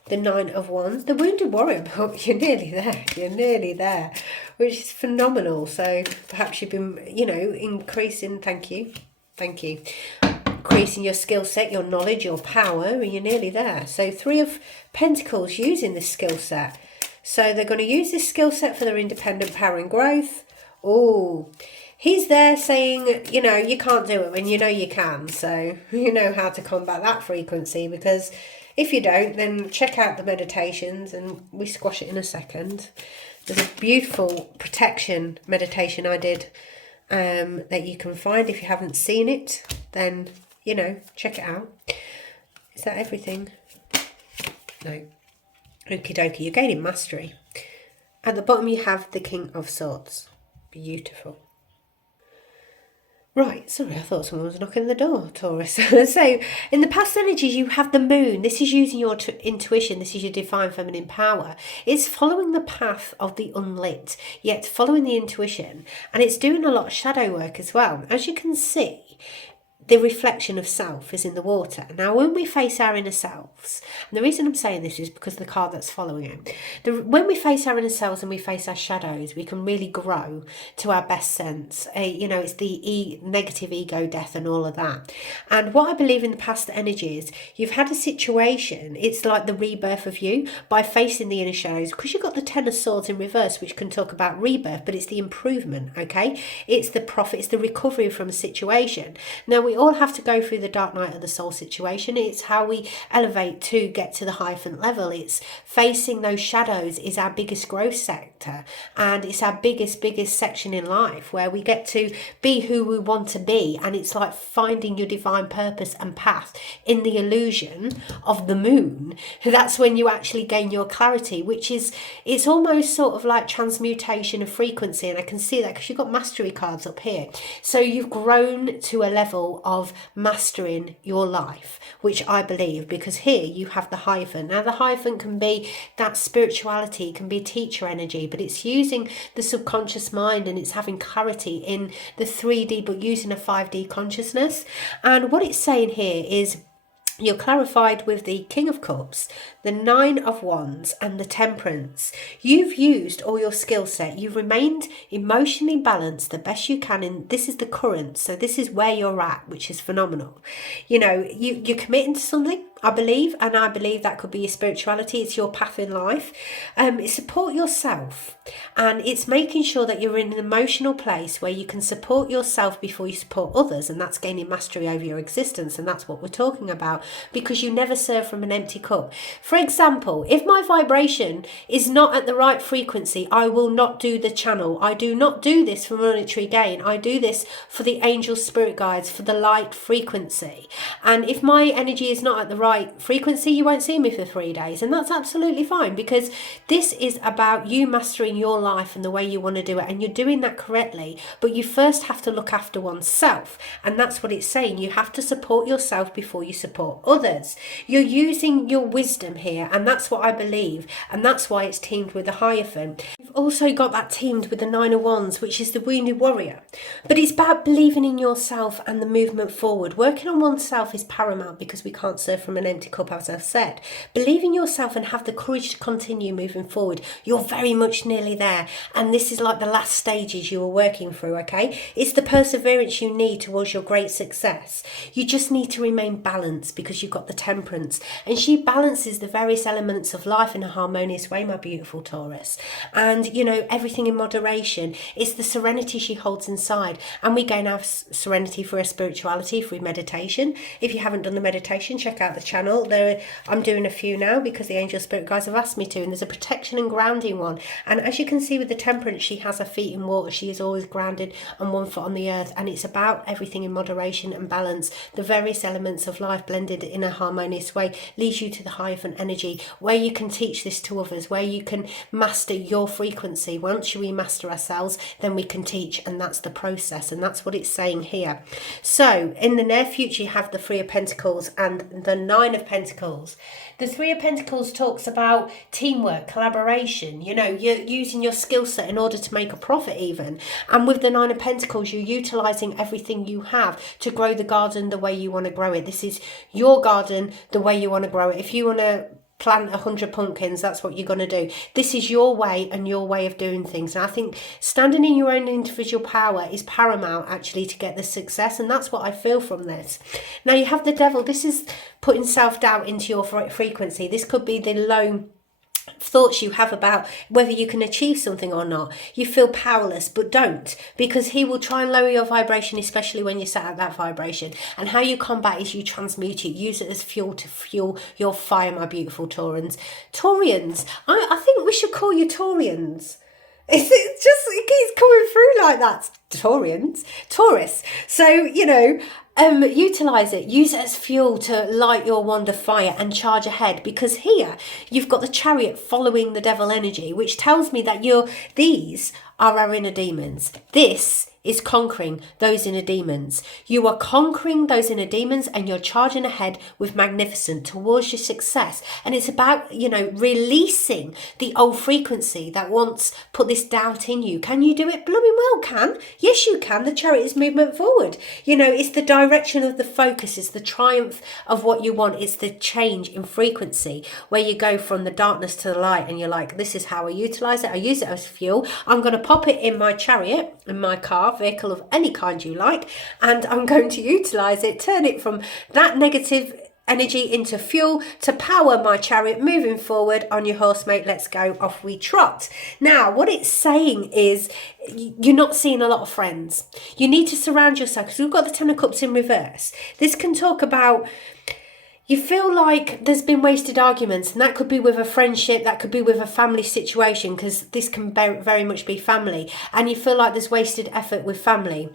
The Nine of Wands, the Wounded Warrior book. You're nearly there, which is phenomenal. So perhaps you've been, increasing, thank you, increasing your skill set, your knowledge, your power, and you're nearly there. So Three of Pentacles using this skill set. So they're going to use this skill set for their independent power and growth. Oh, he's there saying, you can't do it when you know you can. So you know how to combat that frequency, because if you don't, then check out the meditations, and we squash it in a second. There's a beautiful protection meditation I did that you can find. If you haven't seen it, then, check it out. Is that everything? No. Okie dokie, you're gaining mastery. At the bottom you have the King of Swords. Beautiful. Right, sorry, I thought someone was knocking the door, Taurus. So, in the past energies, you have the moon. This is using your intuition. This is your divine feminine power. It's following the path of the unlit, yet following the intuition. And it's doing a lot of shadow work as well. As you can see, the reflection of self is in the water. Now, when we face our inner selves, and the reason I'm saying this is because of the card that's following it. When we face our inner selves and we face our shadows, we can really grow to our best sense. It's the negative ego death and all of that. And what I believe in the past energies, you've had a situation, it's like the rebirth of you by facing the inner shadows, because you've got the Ten of Swords in reverse, which can talk about rebirth, but it's the improvement, okay? It's the profit, it's the recovery from a situation. Now, we all have to go through the dark night of the soul situation. It's how we elevate to get to the Hierophant level. It's facing those shadows is our biggest growth sector, and it's our biggest section in life where we get to be who we want to be. And it's like finding your divine purpose and path in the illusion of the moon. That's when you actually gain your clarity, which is, it's almost sort of like transmutation of frequency. And I can see that because you've got mastery cards up here. So you've grown to a level of mastering your life, which I believe, because here you have the Hierophant. Now the Hierophant can be that spirituality, can be teacher energy, but it's using the subconscious mind, and it's having clarity in the 3D but using a 5D consciousness. And what it's saying here is You're clarified with the King of Cups, the Nine of Wands, and the Temperance. You've used all your skill set. You've remained emotionally balanced the best you can. And this is the current. So this is where you're at, which is phenomenal. You know, you're committing to something, I believe, and I believe that could be your spirituality. It's your path in life. Support yourself, and it's making sure that you're in an emotional place where you can support yourself before you support others, and that's gaining mastery over your existence. And that's what we're talking about, because you never serve from an empty cup. For example, if my vibration is not at the right frequency, I will not do the channel. I do not do this for monetary gain. I do this for the angel spirit guides, for the light frequency. And if my energy is not at the right frequency, you won't see me for 3 days, and that's absolutely fine, because this is about you mastering your life and the way you want to do it, and you're doing that correctly. But you first have to look after oneself, and that's what it's saying. You have to support yourself before you support others. You're using your wisdom here, and that's what I believe, and that's why it's teamed with the Hierophant. You've also got that teamed with the Nine of Wands, which is the wounded warrior. But it's about believing in yourself and the movement forward. Working on oneself is paramount, because we can't serve from an empty cup, as I've said. Believe in yourself and have the courage to continue moving forward. You're very much nearly there, and this is like the last stages you are working through, okay? It's the perseverance you need towards your great success. You just need to remain balanced, because you've got the Temperance, and she balances the various elements of life in a harmonious way, my beautiful Taurus. And you know, everything in moderation. It's the serenity she holds inside, and we gain our serenity through our spirituality, through meditation. If you haven't done the meditation, check out the channel. I'm doing a few now because the angel spirit guys have asked me to, and there's a protection and grounding one. And as you can see with the Temperance, she has her feet in water. She is always grounded and 1 foot on the earth, and it's about everything in moderation and balance. The various elements of life blended in a harmonious way leads you to the Hierophant energy, where you can teach this to others, where you can master your frequency. Once we master ourselves, then we can teach, and that's the process, and that's what it's saying here. So in the near future, you have the Three of Pentacles and the Nine of Pentacles. The Three of Pentacles talks about teamwork, collaboration. You know, you're using your skill set in order to make a profit even. And with the Nine of Pentacles, you're utilising everything you have to grow the garden the way you want to grow it. This is your garden the way you want to grow it. If you want to plant 100 pumpkins, that's what you're going to do. This is your way and your way of doing things. And I think standing in your own individual power is paramount, actually, to get the success. And that's what I feel from this. Now you have the Devil. This is putting self-doubt into your frequency. This could be the low thoughts you have about whether you can achieve something or not. You feel powerless, but don't, because he will try and lower your vibration, especially when you're sat at that vibration. And how you combat is you transmute it, use it as fuel to fuel your fire, my beautiful Taurians. I think we should call you Taurians. It keeps coming through like that. Taurus. So, you know, utilize it, use it as fuel to light your wand of fire and charge ahead, because here you've got the Chariot following the Devil energy, which tells me that these are our inner demons. This is conquering those inner demons. You are conquering those inner demons, and you're charging ahead with magnificent towards your success. And it's about, you know, releasing the old frequency that once put this doubt in you. Can you do it? Blooming well can. Yes, you can. The Chariot is movement forward. You know, it's the direction of the focus. It's the triumph of what you want. It's the change in frequency, where you go from the darkness to the light, and you're like, this is how I utilize it. I use it as fuel. I'm going to pop it in my chariot, in my car, vehicle of any kind you like, and I'm going to utilize it, turn it from that negative energy into fuel to power my chariot moving forward. On your horse, mate, let's go, off we trot. Now what it's saying is you're not seeing a lot of friends. You need to surround yourself, because we've got the Ten of Cups in reverse. This can talk about you feel like there's been wasted arguments, and that could be with a friendship, that could be with a family situation, because this can very much be family, and you feel like there's wasted effort with family.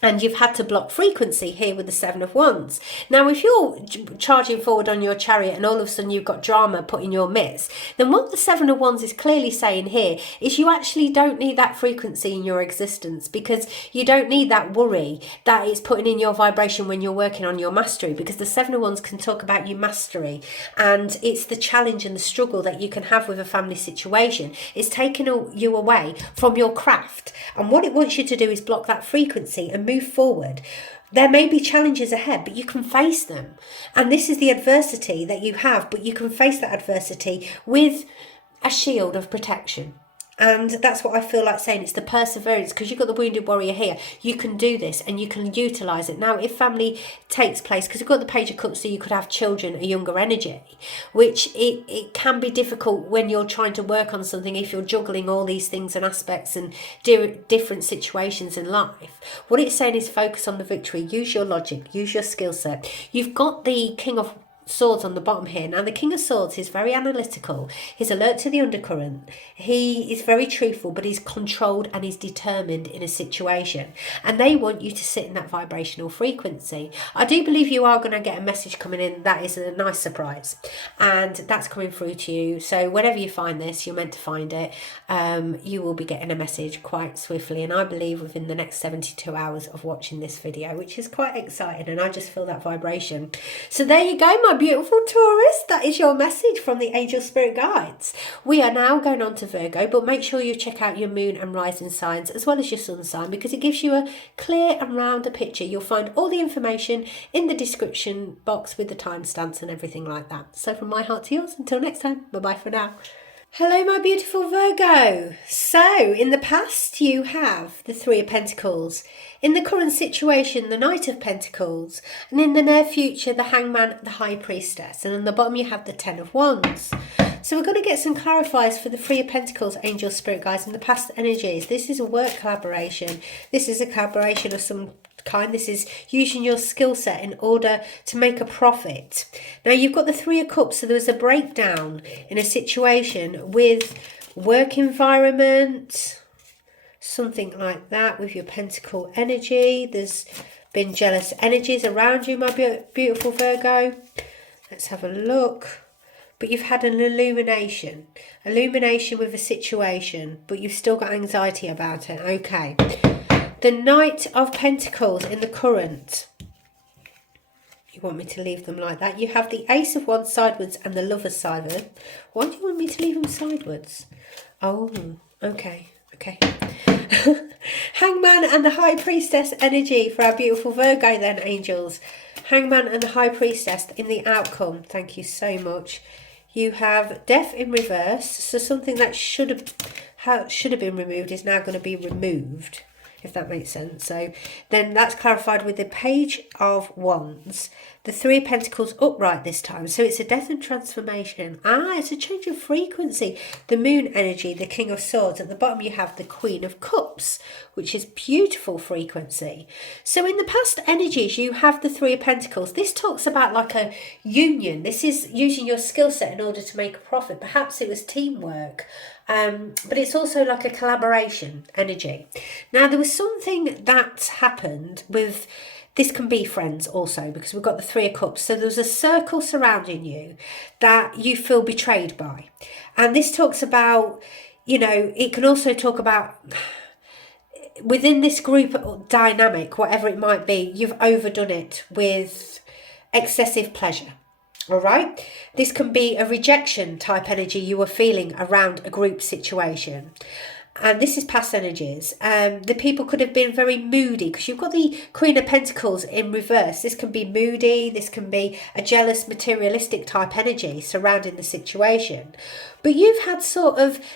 And you've had to block frequency here with the Seven of Wands. Now, if you're charging forward on your chariot and all of a sudden you've got drama put in your midst, then what the Seven of Wands is clearly saying here is you actually don't need that frequency in your existence, because you don't need that worry that it's putting in your vibration when you're working on your mastery, because the Seven of Wands can talk about your mastery, and it's the challenge and the struggle that you can have with a family situation. It's taking you away from your craft, and what it wants you to do is block that frequency and move forward. There may be challenges ahead, but you can face them. And this is the adversity that you have, but you can face that adversity with a shield of protection. And that's what I feel like saying. It's the perseverance, because you've got the wounded warrior here. You can do this and you can utilise it. Now, if family takes place, because you've got the Page of Cups, so you could have children, a younger energy, which it can be difficult when you're trying to work on something, if you're juggling all these things and aspects and different situations in life. What it's saying is focus on the victory. Use your logic. Use your skill set. You've got the King of Swords on the bottom here. Now, the King of Swords is very analytical. He's alert to the undercurrent. He is very truthful, but he's controlled and he's determined in a situation. And they want you to sit in that vibrational frequency. I do believe you are going to get a message coming in that is a nice surprise. And that's coming through to you. So whenever you find this, you're meant to find it. You will be getting a message quite swiftly. And I believe within the next 72 hours of watching this video, which is quite exciting. And I just feel that vibration. So there you go, my beautiful Taurus. That is your message from the angel spirit guides. We are now going on to Virgo, but make sure you check out your moon and rising signs as well as your sun sign, because it gives you a clear and rounder picture. You'll find all the information in the description box with the timestamps and everything like that. So from my heart to yours, until next time, bye bye for now. Hello, my beautiful Virgo. So, in the past, you have the Three of Pentacles. In the current situation, the Knight of Pentacles. And in the near future, the Hangman, the High Priestess. And on the bottom, you have the Ten of Wands. So we're going to get some clarifiers for the Three of Pentacles, angel spirit guides, in the past energies. This is a work collaboration. This is a collaboration of some kind. This is using your skill set in order to make a profit. Now, you've got the Three of Cups, so there was a breakdown in a situation with work environment, something like that, with your Pentacle energy. There's been jealous energies around you, my beautiful Virgo. Let's have a look. But you've had an illumination with a situation, but you've still got anxiety about it. Okay. The Knight of Pentacles in the current. You want me to leave them like that? You have the Ace of Wands sideways and the Lover's sideways. Why do you want me to leave them sideways? Oh, okay. Hangman and the High Priestess energy for our beautiful Virgo then, angels. Hangman and the High Priestess in the outcome. Thank you so much. You have Death in reverse. So something that should have been removed is now going to be removed, if that makes sense. So then that's clarified with the Page of Wands, the Three of Pentacles upright this time. So it's a death and transformation. It's a change of frequency. The Moon energy, the King of Swords. At the bottom you have the Queen of Cups, which is beautiful frequency. So in the past energies, you have the Three of Pentacles. This talks about like a union. This is using your skill set in order to make a profit. Perhaps it was teamwork. But it's also like a collaboration energy. Now, there was something that happened with, this can be friends also, because we've got the Three of Cups. So there's a circle surrounding you that you feel betrayed by. And this talks about, you know, it can also talk about within this group dynamic, whatever it might be, you've overdone it with excessive pleasure. All right, this can be a rejection type energy you were feeling around a group situation. And this is past energies. The people could have been very moody, because you've got the Queen of Pentacles in reverse. This can be moody. This can be a jealous, materialistic type energy surrounding the situation. But you've had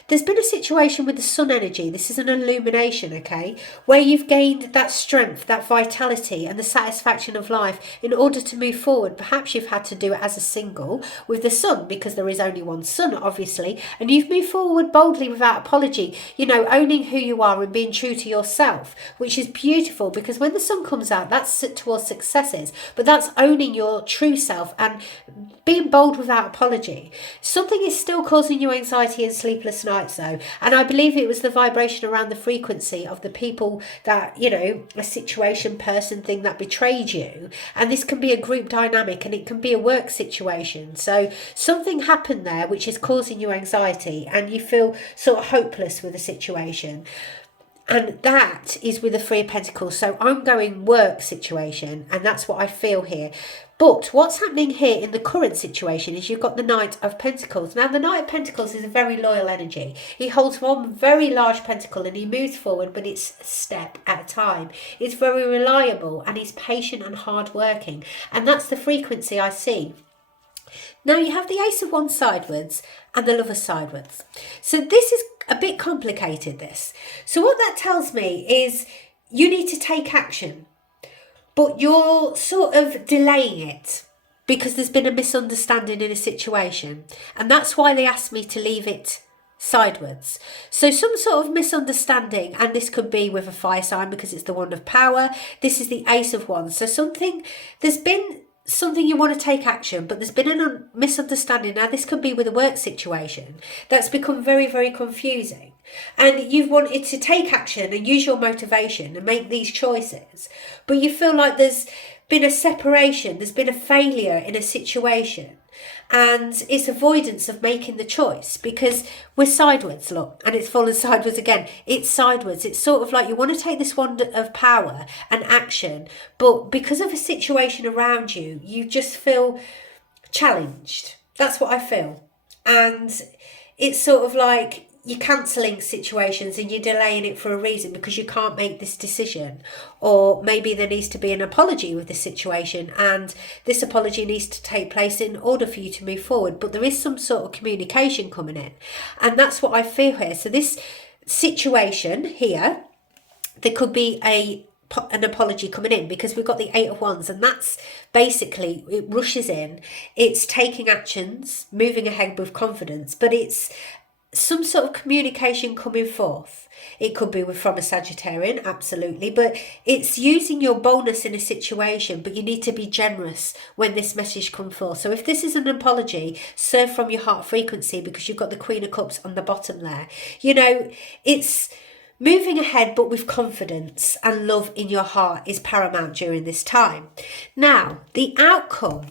there's been a situation with the Sun energy. This is an illumination, okay, where you've gained that strength, that vitality and the satisfaction of life in order to move forward. Perhaps you've had to do it as a single with the Sun, because there is only one Sun, obviously, and you've moved forward boldly without apology, you know, owning who you are and being true to yourself, which is beautiful, because when the Sun comes out, that's towards successes, but that's owning your true self and being bold without apology. Something is still causing you anxiety and sleepless nights though, and I believe it was the vibration around the frequency of the people that, you know, a situation, person, thing that betrayed you. And this can be a group dynamic, and it can be a work situation. So something happened there which is causing you anxiety, and you feel sort of hopeless with the situation. And that is with the Three of Pentacles. So I'm going work situation, and that's what I feel here. But what's happening here in the current situation is you've got the Knight of Pentacles. Now, the Knight of Pentacles is a very loyal energy. He holds one very large pentacle and he moves forward, but it's a step at a time. He's very reliable and he's patient and hardworking. And that's the frequency I see. Now, you have the Ace of Wands sideways and the Lover sideways. So this is a bit complicated, this. So what that tells me is you need to take action, but you're sort of delaying it because there's been a misunderstanding in a situation. And that's why they asked me to leave it sideways. So some sort of misunderstanding, and this could be with a fire sign because it's the Wand of Power. This is the Ace of Wands. So there's been something you want to take action, but there's been a misunderstanding. Now, this could be with a work situation that's become very, very confusing. And you've wanted to take action and use your motivation and make these choices, but you feel like there's been a separation, there's been a failure in a situation, and it's avoidance of making the choice because we're sideways, look, and it's fallen sideways again. It's sideways. It's sort of like you want to take this Wand of Power and action, but because of a situation around you, you just feel challenged. That's what I feel. And it's sort of like you're cancelling situations and you're delaying it for a reason because you can't make this decision. Or maybe there needs to be an apology with the situation, and this apology needs to take place in order for you to move forward. But there is some sort of communication coming in, and that's what I feel here. So this situation here, there could be an apology coming in because we've got the Eight of Wands, and that's basically, it rushes in, it's taking actions, moving ahead with confidence, but it's some sort of communication coming forth. It could be from a Sagittarian, absolutely, but it's using your boldness in a situation, but you need to be generous when this message comes forth. So if this is an apology, serve from your heart frequency, because you've got the Queen of Cups on the bottom there. You know, it's moving ahead, but with confidence, and love in your heart is paramount during this time. Now, the outcome,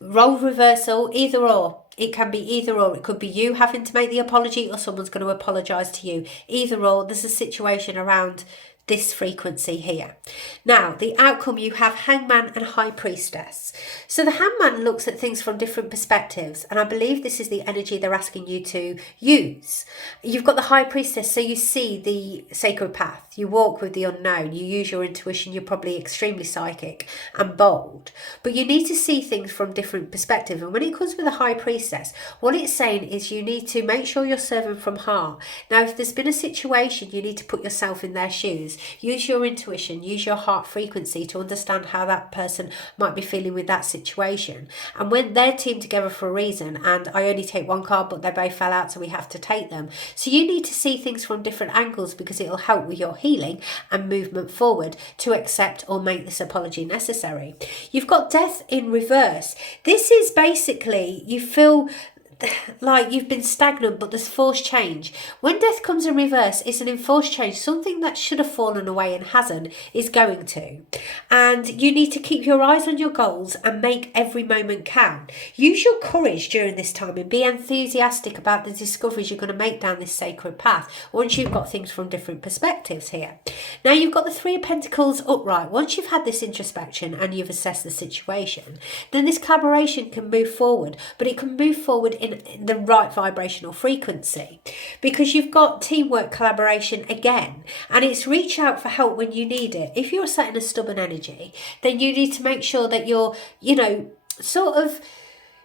role reversal, either or. It can be either or. It could be you having to make the apology or someone's going to apologise to you. Either or, there's a situation around this frequency here. Now, the outcome, you have Hangman and High Priestess. So the Hangman looks at things from different perspectives, and I believe this is the energy they're asking you to use. You've got the High Priestess, so you see the sacred path. You walk with the unknown. You use your intuition. You're probably extremely psychic and bold, but you need to see things from different perspectives. And when it comes with the High Priestess, what it's saying is you need to make sure you're serving from heart. Now, if there's been a situation, you need to put yourself in their shoes. Use your intuition, use your heart frequency to understand how that person might be feeling with that situation. And when they're teamed together for a reason, and I only take one card, but they both fell out, so we have to take them. So you need to see things from different angles, because it'll help with your healing and movement forward to accept or make this apology necessary. You've got Death in reverse. This is basically, you feel like you've been stagnant, but there's forced change. When death comes in reverse, it's an enforced change. Something that should have fallen away and hasn't is going to. And you need to keep your eyes on your goals and make every moment count. Use your courage during this time and be enthusiastic about the discoveries you're going to make down this sacred path once you've got things from different perspectives here. Now, you've got the Three of Pentacles upright. Once you've had this introspection and you've assessed the situation, then this collaboration can move forward, but it can move forward in the right vibrational frequency, because you've got teamwork, collaboration again, and it's reach out for help when you need it. If you're set in a stubborn energy, then you need to make sure that you're, sort of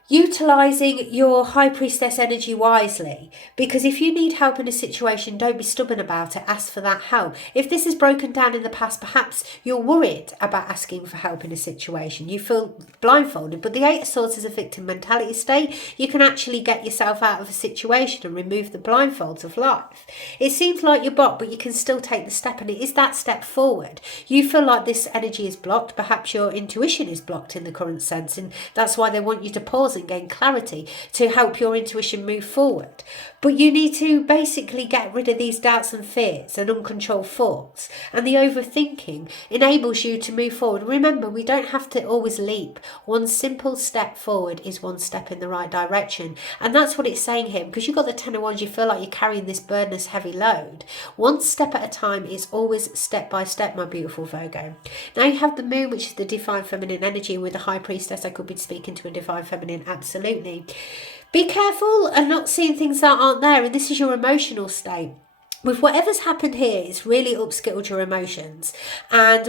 utilising your High Priestess energy wisely, because if you need help in a situation, don't be stubborn about it. Ask for that help. If this is broken down in the past, perhaps you're worried about asking for help in a situation. You feel blindfolded, but the Eight of Swords is a victim mentality state. You can actually get yourself out of a situation and remove the blindfolds of life. It seems like you're blocked, but you can still take the step, and it is that step forward. You feel like this energy is blocked. Perhaps your intuition is blocked in the current sense, and that's why they want you to pause and gain clarity to help your intuition move forward. But you need to basically get rid of these doubts and fears and uncontrolled thoughts. And the overthinking enables you to move forward. Remember, we don't have to always leap. One simple step forward is one step in the right direction. And that's what it's saying here. Because you've got the Ten of Wands, you feel like you're carrying this burdenous, heavy load. One step at a time is always step by step, my beautiful Virgo. Now you have the Moon, which is the divine feminine energy. With the High Priestess, I could be speaking to a divine feminine, absolutely. Be careful and not seeing things that aren't there, and this is your emotional state. With whatever's happened here, it's really upskilled your emotions, and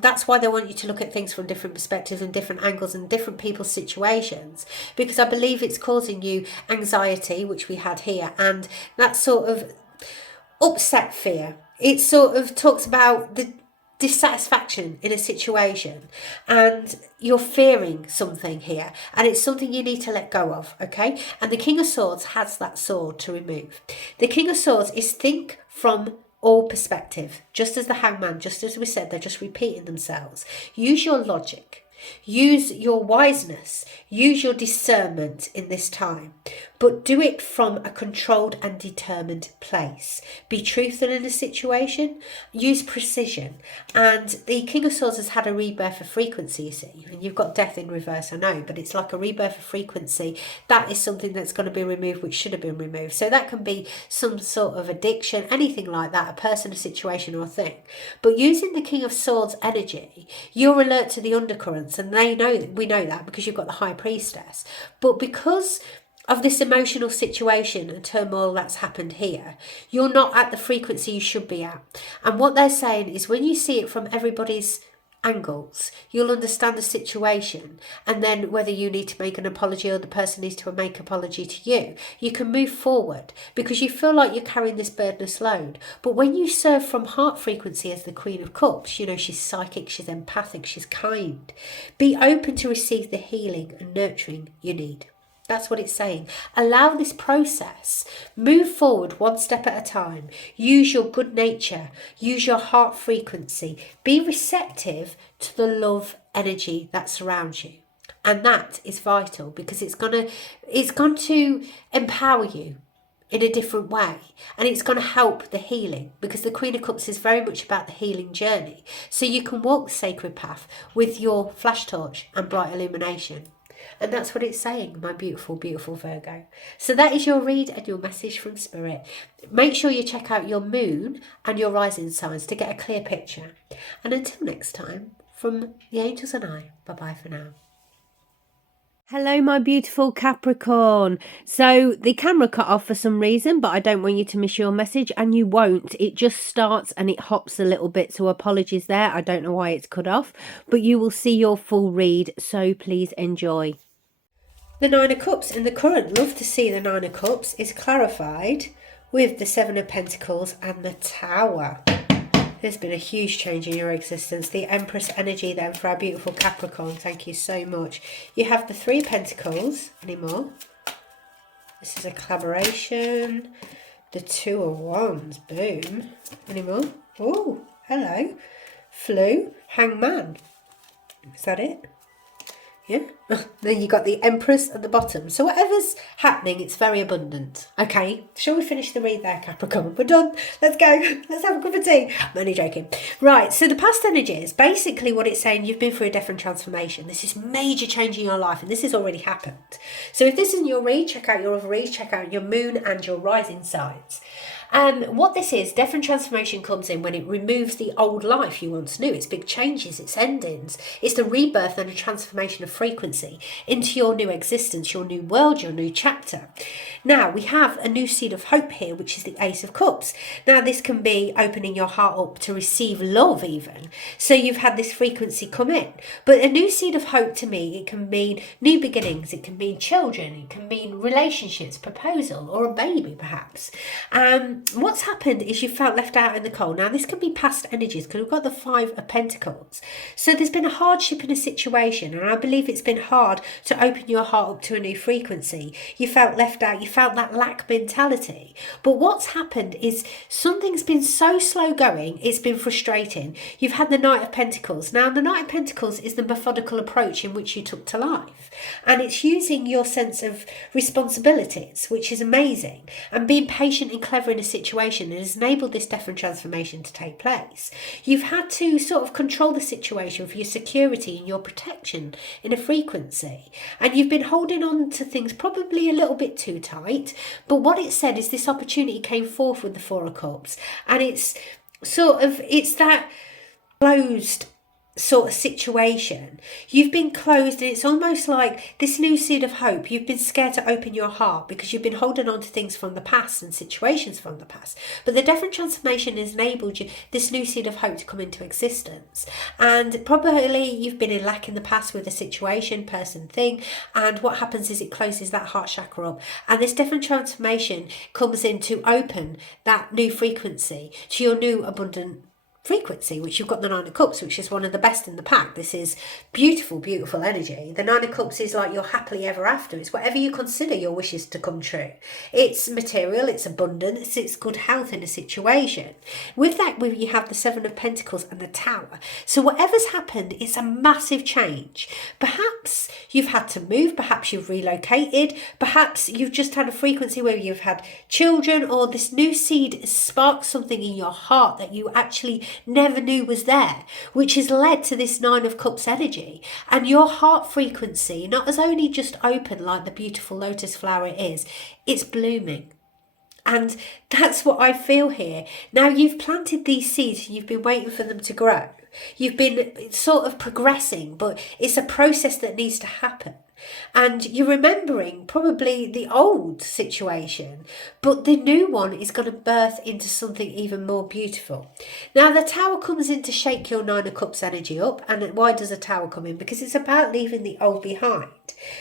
that's why they want you to look at things from different perspectives and different angles and different people's situations, because I believe it's causing you anxiety, which we had here, and that sort of upset fear. It sort of talks about the dissatisfaction in a situation, and you're fearing something here, and it's something you need to let go of, okay? And the King of Swords has that sword to remove. The King of Swords is think from all perspective, just as the Hangman, just as we said, they're just repeating themselves. Use your logic, use your wiseness, use your discernment in this time, but do it from a controlled and determined place. Be truthful in a situation, use precision. And the King of Swords has had a rebirth of frequency, you see, and you've got death in reverse, I know, but it's like a rebirth of frequency. That is something that's going to be removed, which should have been removed. So that can be some sort of addiction, anything like that, a person, a situation, or a thing. But using the King of Swords energy, you're alert to the undercurrents, and we know that because you've got the High Priestess. But because of this emotional situation and turmoil that's happened here, you're not at the frequency you should be at. And what they're saying is, when you see it from everybody's angles, you'll understand the situation, and then whether you need to make an apology or the person needs to make an apology to you, you can move forward because you feel like you're carrying this burdenous load. But when you serve from heart frequency as the Queen of Cups, you know, she's psychic, she's empathic, she's kind. Be open to receive the healing and nurturing you need. That's what it's saying. Allow this process. Move forward one step at a time. Use your good nature. Use your heart frequency. Be receptive to the love energy that surrounds you. And that is vital because it's going to empower you in a different way. And it's going to help the healing, because the Queen of Cups is very much about the healing journey. So you can walk the sacred path with your flash torch and bright illumination. And that's what it's saying, my beautiful, beautiful Virgo. So that is your read and your message from Spirit. Make sure you check out your moon and your rising signs to get a clear picture. And until next time, from the angels and I, bye-bye for now. Hello, my beautiful Capricorn. So the camera cut off for some reason, but I don't want you to miss your message, and you won't. It just starts and it hops a little bit, so apologies there. I don't know why it's cut off, but you will see your full read, so please enjoy. The Nine of Cups in the current, love to see the Nine of Cups is clarified with the Seven of Pentacles and the Tower. There's been a huge change in your existence. The Empress energy then for our beautiful Capricorn. Thank you so much. You have the Three of Pentacles. Anymore? This is a collaboration. The Two of Wands. Boom. Anymore? Oh, hello. Flu. Hangman. Is that it? Yeah. Then you got the Empress at the bottom. So whatever's happening, it's very abundant. Okay. Shall we finish the read there, Capricorn? We're done. Let's go. Let's have a cup of tea. I'm only joking. Right. So the past energies, basically what it's saying, you've been through a different transformation. This is major change in your life, and this has already happened. So if this isn't your read, check out your other reads. Check out your moon and your rising signs. And what this is, death and transformation comes in when it removes the old life you once knew. It's big changes, it's endings. It's the rebirth and a transformation of frequency into your new existence, your new world, your new chapter. Now, we have a new seed of hope here, which is the Ace of Cups. Now, this can be opening your heart up to receive love even. So you've had this frequency come in. But a new seed of hope to me, it can mean new beginnings, it can mean children, it can mean relationships, proposal, or a baby perhaps. What's happened is you felt left out in the cold. Now, this can be past energies because we've got the Five of Pentacles. So there's been a hardship in a situation, and I believe it's been hard to open your heart up to a new frequency. You felt left out, you felt that lack mentality. But what's happened is something's been so slow going, it's been frustrating. You've had the Knight of Pentacles. Now, the Knight of Pentacles is the methodical approach in which you took to life. And it's using your sense of responsibilities, which is amazing, and being patient and clever in a situation that has enabled this death and transformation to take place. You've had to sort of control the situation for your security and your protection in a frequency. And you've been holding on to things probably a little bit too tight. But what it said is this opportunity came forth with the Four of Cups. And it's that closed sort of situation. You've been closed, and it's almost like this new seed of hope. You've been scared to open your heart because you've been holding on to things from the past and situations from the past. But the death and transformation has enabled you, this new seed of hope, to come into existence. And probably you've been in lack in the past with a situation, person, thing. And what happens is it closes that heart chakra up. And this death and transformation comes in to open that new frequency to your new abundant frequency, which you've got the Nine of Cups, which is one of the best in the pack. This is beautiful, beautiful energy. The Nine of Cups is like your happily ever after. It's whatever you consider your wishes to come true. It's material, it's abundance, it's good health in a situation. With that, you have the Seven of Pentacles and the Tower. So whatever's happened, it's a massive change. Perhaps you've had to move, perhaps you've relocated, perhaps you've just had a frequency where you've had children, or this new seed sparks something in your heart that you actually never knew was there, which has led to this Nine of Cups energy. And your heart frequency not as only just open like the beautiful lotus flower it is, it's blooming. And that's what I feel here. Now, you've planted these seeds and you've been waiting for them to grow. You've been sort of progressing, but it's a process that needs to happen. And you're remembering probably the old situation, but the new one is going to birth into something even more beautiful. Now, the Tower comes in to shake your Nine of Cups energy up. And why does a Tower come in? Because it's about leaving the old behind.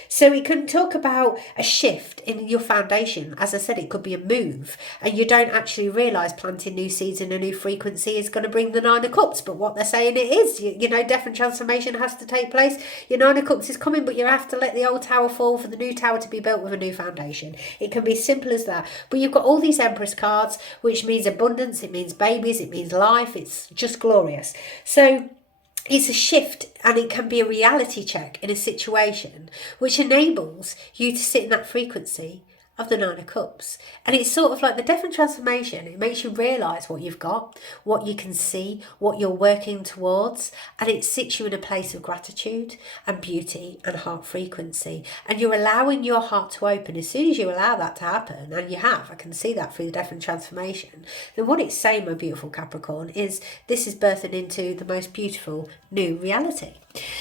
So it can talk about a shift in your foundation. As I said, it could be a move, and you don't actually realise planting new seeds in a new frequency is going to bring the Nine of Cups. But what they're saying it is, you know, death and transformation has to take place. Your Nine of Cups is coming, but you have to let the old tower fall for the new tower to be built with a new foundation. It can be simple as that. But you've got all these Empress cards, which means abundance, it means babies, it means life. It's just glorious. So it's a shift, and it can be a reality check in a situation which enables you to sit in that frequency of the Nine of Cups. And it's sort of like the death and transformation. It makes you realise what you've got, what you can see, what you're working towards, and it sits you in a place of gratitude and beauty and heart frequency. And you're allowing your heart to open. As soon as you allow that to happen, and you have, I can see that through the death and transformation, then what it's saying, my beautiful Capricorn, is this is birthing into the most beautiful new reality.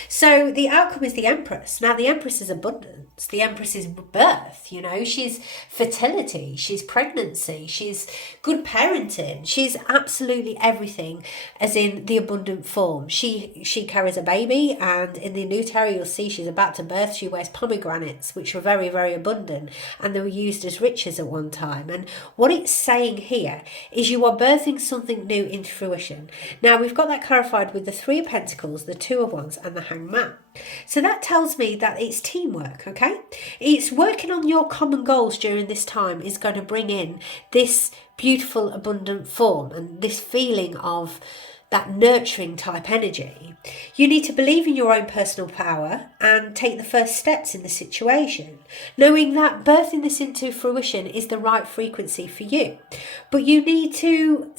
So the outcome is the Empress. Now, the Empress is abundance. The Empress is birth, you know. She's fertility. She's pregnancy. She's good parenting. She's absolutely everything, as in the abundant form. She carries a baby, and in the new tarot you'll see she's about to birth. She wears pomegranates, which were very, very abundant, and they were used as riches at one time. And what it's saying here is you are birthing something new into fruition. Now, we've got that clarified with the Three of Pentacles, the Two of Wands, and the Hanged Man. So that tells me that it's teamwork, okay? It's working on your common goals during this time is going to bring in this beautiful, abundant form and this feeling of that nurturing type energy. You need to believe in your own personal power and take the first steps in the situation, knowing that birthing this into fruition is the right frequency for you. But you need to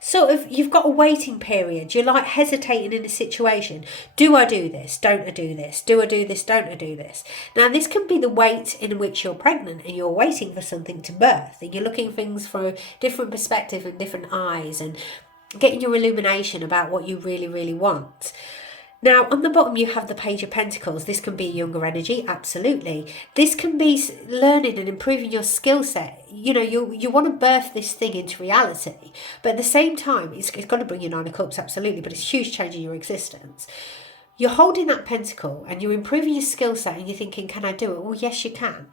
sort of, you've got a waiting period. You're like hesitating in a situation. Do I do this? Don't I do this? Do I do this? Don't I do this? Now, this can be the wait in which you're pregnant and you're waiting for something to birth, and you're looking at things from a different perspective and different eyes and getting your illumination about what you really, really want. Now, on the bottom, you have the Page of Pentacles. This can be younger energy, absolutely. This can be learning and improving your skill set. You know, you want to birth this thing into reality. But at the same time, it's got to bring you Nine of Cups, absolutely. But it's a huge change in your existence. You're holding that pentacle and you're improving your skill set and you're thinking, can I do it? Well, yes, you can.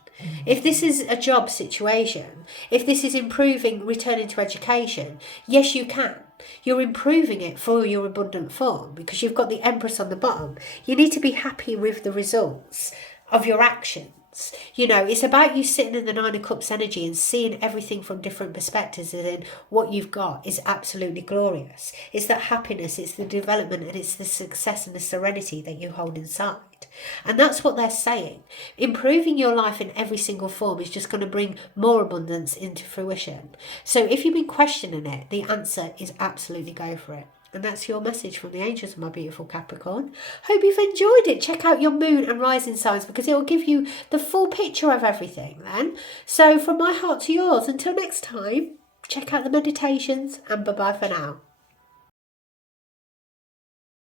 If this is a job situation, if this is improving, returning to education, yes, you can. You're improving it for your abundant form because you've got the Empress on the bottom. You need to be happy with the results of your actions. Wands. You know, it's about you sitting in the Nine of Cups energy and seeing everything from different perspectives, and then what you've got is absolutely glorious. It's that happiness, it's the development, and it's the success and the serenity that you hold inside. And that's what they're saying. Improving your life in every single form is just going to bring more abundance into fruition. So if you've been questioning it, the answer is absolutely go for it. And that's your message from the angels, my beautiful Capricorn. Hope you've enjoyed it. Check out your moon and rising signs, because it will give you the full picture of everything then. So from my heart to yours, until next time, check out the meditations, and bye-bye for now.